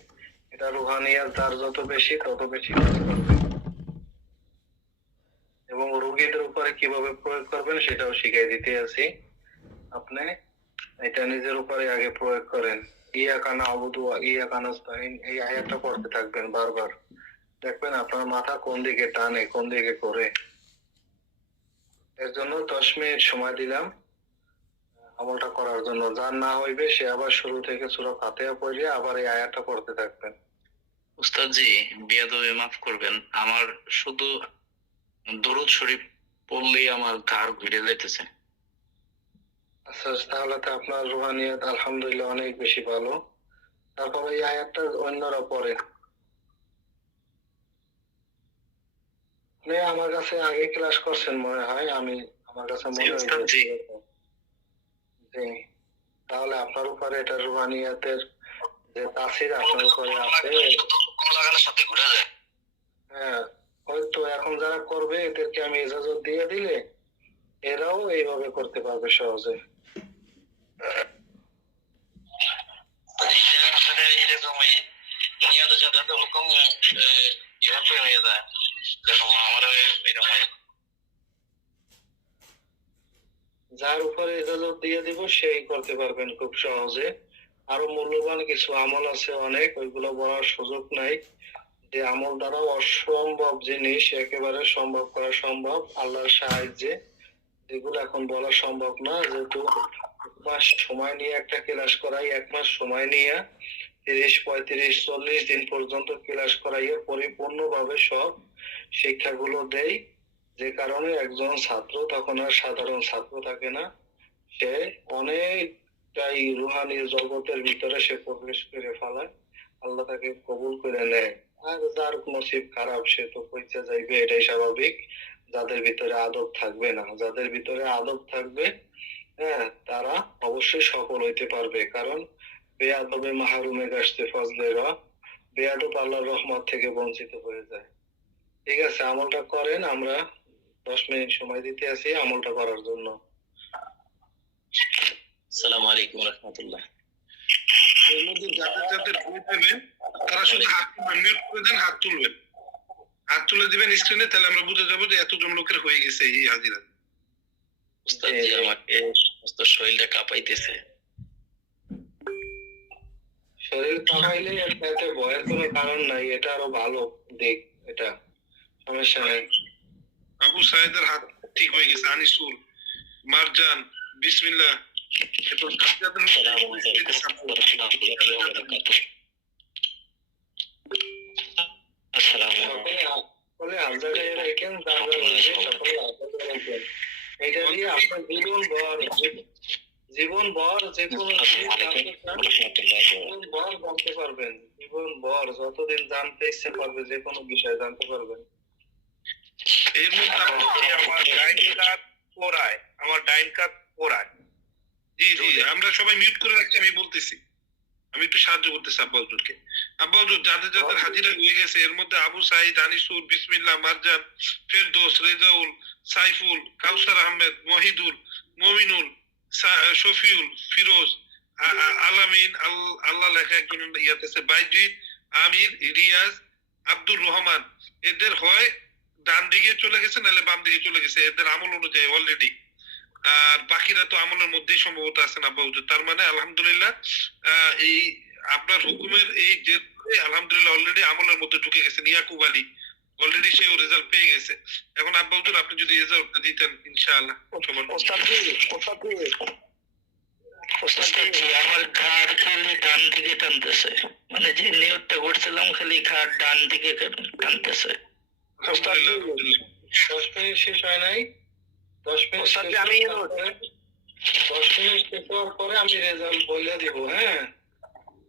এটা রুহানিয়াত যার যত বেশি তত বেশি কাজ করবে। এবং রোগীদের উপরে কিভাবে প্রয়োগ করবেন সেটাও শিখিয়ে দিতে আছি। আপনি এটা নিজের উপরে আগে প্রয়োগ করেন। ইয়াকা না'বুদু ওয়া ইয়াকা নাস্তাইন, এই আয়াতটা পড়তে থাকবেন বারবার। দেখবেন আপনার মাথা কোন দিকে টানে, কোন দিকে করে। এর জন্য 10 মিনিট সময় দিলাম। আমলটা করার জন্য। যার না হইবে সে আবার শুরু থেকে সূরা ফাতিহা পড়ে আবার এই আয়াতটা পড়তে থাকবেন। উস্তাদ জি, বেয়াদবি মাফ করবেন, আমার শুধু দরুদ শরীফ পড়লেই আমার ঘাড় ঘুরে যাইতেছে। আচ্ছা, তাহলে তো আপনার রুহানিয়াত আলহামদুলিল্লাহ অনেক বেশি ভালো। তারপরে এই আয়াতটা অন্যরা পড়ে। আপনি আমার কাছে আগে ক্লাস করছেন মনে হয়, আমার কাছে জি, মনে উস্তাদ হয় জি। জি। তাহলে আপনার উপরে এটা রুহানিয়াতের যে তাসির আপনার উপরে আছে। কম লাগানোর সাথে ঘুরে যায়। হ্যাঁ, হয়তো এখন যারা করবে এদেরকে আমি ইজাজত দিয়ে দিলে এরাও এইভাবে করতে পারবে সহজে। আসলে এরকম নিয়তের সাথে তো হুকুম এভাবে হয়ে যায়, যেরকম আমার এরকম হয়। যার উপরে ইজাজত দিয়ে দিব সেই করতে পারবেন খুব সহজে। আরো মূল্যবান কিছু আমল আছে অনেক, ওইগুলো বলার সুযোগ নাই। যে আমল দ্বারা অসম্ভব জিনিস একেবারে সম্ভব করা সম্ভব আল্লাহর সাহায্যে, যেগুলো এখন বলা সম্ভব না। যেহেতু 1 মাস সময় নিয়ে একটা ক্লাস করাই, 1 মাস সময় নিয়ে 30, 35, 40 দিন পর্যন্ত ক্লাস করাইয়ে পরিপূর্ণভাবে সব শিক্ষাগুলো দেই। যে কারণে একজন ছাত্র তখন আর সাধারণ ছাত্র থাকে না, সে অনেকটাই রুহানি জগতের ভিতরে সে প্রবেশ করে ফেলায়, আল্লাহ তাকে কবুল করে নেয়। আর যার নসিব খারাপ সে তো পৌঁছে যাইবে, এটাই স্বাভাবিক। যাদের ভিতরে আদব থাকবে না, যাদের ভিতরে আদব থাকবে, হ্যাঁ, তারা অবশ্যই সফল হইতে পারবে। কারণ বেয়াদবে মাহরুমে গাছতে ফজলেরা, বেয়াদব আল্লাহর রহমত থেকে বঞ্চিত হয়ে যায়। ঠিক আছে, আমলটা করেন, আমরা 10 মিনিট সময় দিতে আছি আমলটা করার জন্য। আসসালামু আলাইকুম রহমতুল্লাহ। এর মধ্যে যাদের যাদের ভুল দেবেন তারা শুধু হাত মিউট করে দেন, হাত তুলবেন, হাত তুলে দিবেন স্ক্রিনে, তাহলে আমরা বুঝে যাবো যে এতজন লোকের হয়ে গেছে এই হাজিরা। উস্তাদ জি, আমাকে সমস্ত শরীরটা কাঁপাইতেছে। শরীর কামাইলে এতে ভয়ের কোনো কারণ নাই, এটা আরো ভালো দিক, এটা সমস্যা নাই। আবু সাইদের হাত ঠিক হয়ে গেছে, আনিসুল, মারজান, বিসমিল্লাহ। এরপর যাদের সকলে আজাগায় রাখেন, যার যার মধ্যে সকলে আজাগায় রাখেন। এটা দিয়ে আপনার জীবনভর যে কোনো জিনিস জানতে চান, জীবনভর জানতে পারবেন। জীবনভর যতদিন জানতে ইচ্ছে করবে যে কোনো বিষয় জানতে পারবেন। এর মধ্যে আমার ডাইন কাপ পড়ায়, আমার ডাইন কাপ পড়ায়। জি জি, আমরা সবাই মিউট করে রাখছি, আমি বলতেছি, আমি একটু সাহায্য করতেছি আব্বাউজুরকে। আব্বাউজুর যাদের যাদের হাজিরা হয়ে গেছে এর মধ্যে আবু সাইদ, আনিসুর, বিসমিল্লাহ, মারজান, ফেরদৌস, রেজাউল, সাইফুল, কাউসার আহমেদ, মহিদুল, মমিনুল, শফিউল, ফিরোজ, আলামিন, আল্লাহ লেখা একজন ইয়াতেছে, বাইজিদ, আমির, রিয়াজ, আব্দুর রহমান, এদের হয় ডান দিকে চলে গেছে নাহলে বাম দিকে চলে গেছে এদের আমল অনুযায়ী অলরেডি। আর বাকিরা তো আমলের মধ্যেই সম্ভবত আছেন আব্বাউজুর। তার মানে আলহামদুলিল্লাহ এই আপনার হুকুমের এই যে আলহামদুলিল্লাহ অলরেডি আমলের মধ্যে ঢুকে গেছেন। ইয়াকুব আলী অলরেডি সেও রেজাল্ট পেয়ে গেছে। এখন আব্বাউজুর আপনি যদি রেজাল্টটা দিতেন ইনশাআল্লাহ। আমার ঘাড় খালি ডান দিকে টানতেছে, মানে যে নিয়তটা করছিলাম খালি ঘাড় ডান দিকে টানতেছে। আলহামদুলিল্লাহ। 10 মিনিট শেষ হয় নাই, 10 মিনিট শেষ হওয়ার পরে আমি রেজাল্ট বলে দিব। হ্যাঁ,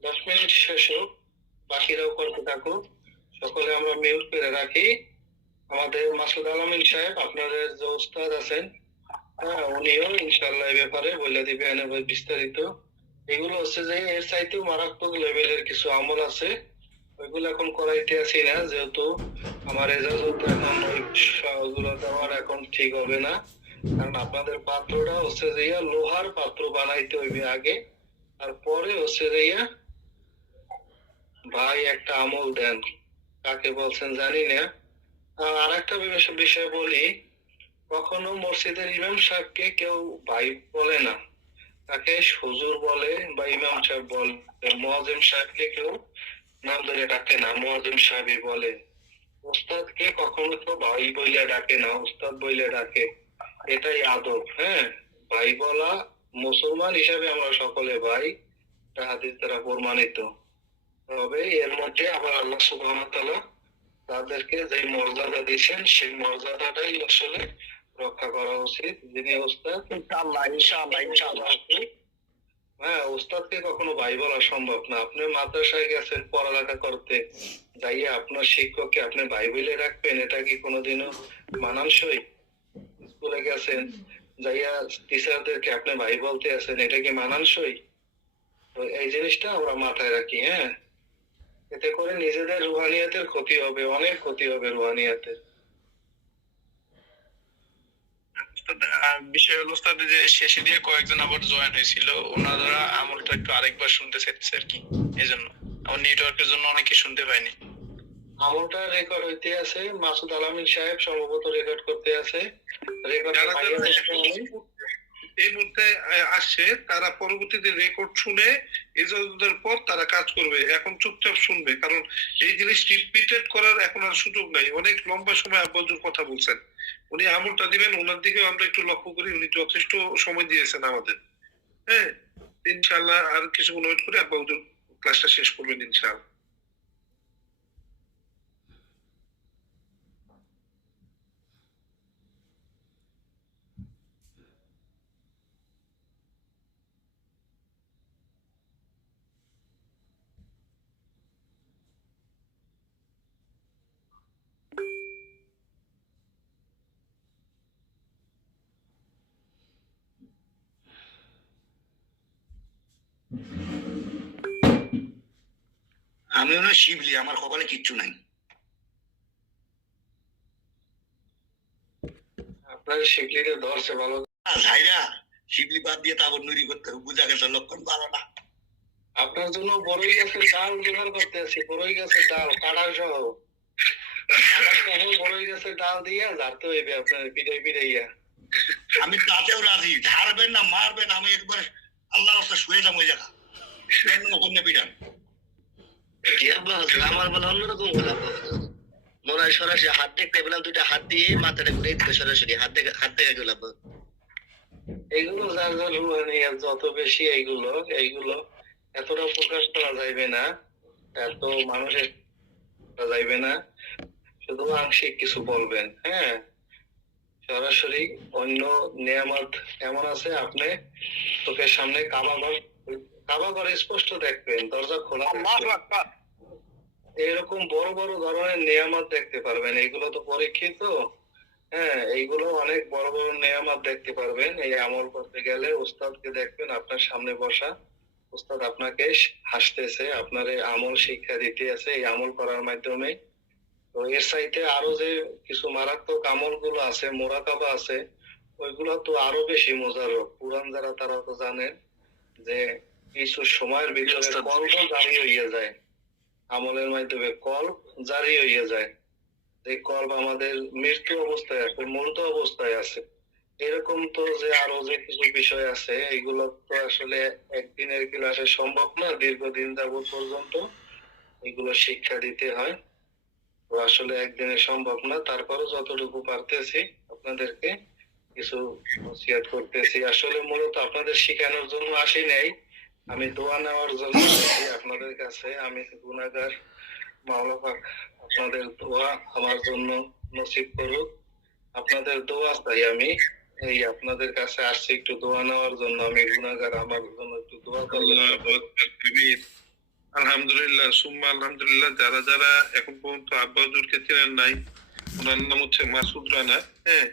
10 মিনিট শেষ হোক, বাকিরাও করতে থাকুক, সকলে আমরা মিউট করে রাখি। আমাদের মাসুদ আলামিন সাহেব, আপনাদের যে উস্তাদ আছেন, হ্যাঁ, উনিও ইনশাআল্লাহ এই ব্যাপারে বলে দিবেন এবার বিস্তারিত। এগুলো হচ্ছে যে এর চাইতেও মারাত্মক লেভেলের কিছু আমল আছে, ওইগুলো এখন করাইতে আসি না, যেহেতু আমার এজাজত এখন ওইগুলো দেওয়ার এখন ঠিক হবে না। কারণ আপনাদের পাত্রটা হচ্ছে যে লোহার পাত্র বানাইতে হইবে আগে, তারপরে হচ্ছে যে ভাই একটা আমল দেন, কাকে বলছেন জানি না। আর একটা বিষয় বলি, কখনো মসজিদের ইমাম সাহেবকে কেউ ভাই বলে না, তাকে হুজুর বলে বা ইমাম সাহেব বলে। মুয়াজ্জিম সাহেবকে কেউ নাম ধরে ডাকে না, মুয়াজ্জিম সাহেবই বলে। উস্তাদকে কখনো তো ভাই বইলে ডাকে না, উস্তাদ বইলে ডাকে, এটাই আদব। হ্যাঁ, ভাই বলা মুসলমান হিসাবে আমরা সকলে ভাই, এটা হাদিস দ্বারা প্রমাণিত। তবে এর মধ্যে আবার আল্লাহ সুবহানাহু ওয়া তাআলা তাদেরকে যে মর্যাদা দিয়েছেন সেই মর্যাদাটাই আসলে রক্ষা করা উচিত। যিনি ওস্তাদ, ইনশাআল্লাহ হ্যাঁ, ওস্তাদকে কখনো ভাই বলা সম্ভব না। আপনি মাদ্রাসায় গেছেন পড়ালেখা করতে, যাইয়া আপনার শিক্ষককে আপনি ভাই বলে রাখবেন, এটা কি কোনোদিনও মানানসই? স্কুলে গেছেন, যাইয়া টিচারদেরকে আপনি ভাই বলতে আছেন, এটা কি মানানসই? তো এই জিনিসটা আমরা মাথায় রাখি। হ্যাঁ, এতে করে নিজেদের রুহানিয়াতের ক্ষতি হবে, অনেক ক্ষতি হবে রুহানিয়াতের। বিষয় হলো ওস্তাদ যে শেষে দিয়ে কয়েকজন আবার জয়েন হয়েছিল, ওনারা আমলটা একটু আরেকবার শুনতে চাইছে আর কি, এই জন্য আমার নেটওয়ার্কের জন্য অনেকে শুনতে পায়নি। আমলটা রেকর্ড হইতে আছে, মাসুদ আলামিন সাহেব সম্ভবত রেকর্ড করতে আছে। রেকর্ড যারা এই মুহূর্তে আসছে তারা পরবর্তীতে রেকর্ড শুনে ইজাজতের পর তারা কাজ করবে। এখন চুপচাপ শুনবে, কারণ এই জিনিস রিপিটেড করার এখন আর সুযোগ নাই। অনেক লম্বা সময় আব্বাজুর কথা বলছেন, উনি আমলটা দিবেন, ওনার দিকে আমরা একটু লক্ষ্য করি। উনি যথেষ্ট সময় দিয়েছেন আমাদের। হ্যাঁ, ইনশাআল্লাহ আর কিছুক্ষণ ওয়েট করে আব্বাজুর ক্লাসটা শেষ করবেন ইনশাআল্লাহ। আমি হলো শিবলি, আমার কপালে কিচ্ছু নাই। আপনার শিবলিকে ধরছে ভালো। ঝাইরা শিবলি বাদ দিয়ে তারপর নুরি করতে হবে, বুঝা গেছে লক্ষণ ভালো না। আপনার জন্য বড়ই গাছের ডাল জোগাড় করতে আছি, বড়ই গাছের ডাল কাটা সহ, বড়ই গাছের ডাল দিয়া ঝাড়তে হইবে আপনার পিটাইয়া। আমি তাতেও রাজি, ঝাড়বেন না মারবেন, আমি একবার আল্লাহর রাস্তা শুয়ে যাবো ওই জায়গা পিটান। আমার বলে অন্যরকম বলা মনে হয় সরাসরি হাত দেখতে পেলাম, দুইটা হাত দিয়ে মাথাটা ঘুরে দিতে সরাসরি হাত দেখে গেলাম। এইগুলো যার যার রুহানিয়াত যত বেশি, এইগুলো এতটা প্রকাশ করা যাইবে না, এত মানুষের যাইবে না, শুধু আংশিক কিছু বলবেন। হ্যাঁ, সরাসরি অন্য নিয়ামত এমন আছে, আপনি চোখের সামনে কাবাঘর স্পষ্ট দেখবেন, দরজা খোলা থাকবে। এরকম বড় বড় ধরনের নিয়ামত দেখতে পারবেন। এইগুলো তো পরীক্ষিত। হ্যাঁ, এইগুলো অনেক বড় বড় নিয়ামত দেখতে পারবেন। এই আমল করতে গেলে উস্তাদকে দেখবেন আপনার সামনে বসা, উস্তাদ আপনাকে হাসতেছে, আপনার এই আমল শিক্ষা দিতে আছে এই আমল করার মাধ্যমে। তো এর চাইতে আরো যে কিছু মারাত্মক আমল গুলো আছে, মোরাকাবা আছে, ওইগুলো তো আরো বেশি মোজাররফ। পুরান যারা তারা তো জানেন যে কিছু সময়ের ভিতরে কল্প জারি হইয়া যায়, আমলের মাধ্যমে কল্প জারি হইয়া যায়। এই কল্প আমাদের মৃত্যু অবস্থায় আছে, মূর্ত অবস্থায় আছে। এরকম তো যে আরো যে কিছু বিষয় আছে, এইগুলো তো আসলে একদিনের ক্লাসে সম্ভব না, দীর্ঘদিন যাবত পর্যন্ত এগুলো শিক্ষা দিতে হয়। তো আসলে একদিনে সম্ভব না, তারপরও যতটুকু পারতেছি আপনাদেরকে কিছু নসিহত করতেছি। আসলে মূলত আপনাদের শেখানোর জন্য আসি নাই, আমি দোয়া নেওয়ার জন্য আসি আপনাদের কাছে। আমি গুনাহগার, মাওলা পাক আপনাদের দোয়া আমার জন্য নসিব করুক। আপনাদের দোয়া চাই আমি, এই আপনাদের কাছে আসছি একটু দোয়া নেওয়ার জন্য। আমি গুনাহগার, আমার জন্য একটু দোয়া করবেন। আলহামদুলিল্লাহ, সুম্মা আলহামদুলিল্লাহ। যারা যারা এখন পর্যন্ত আব্বাজুরকে চেনেন নাই, ওনার নাম হচ্ছে মাসুদ রানা। হ্যাঁ,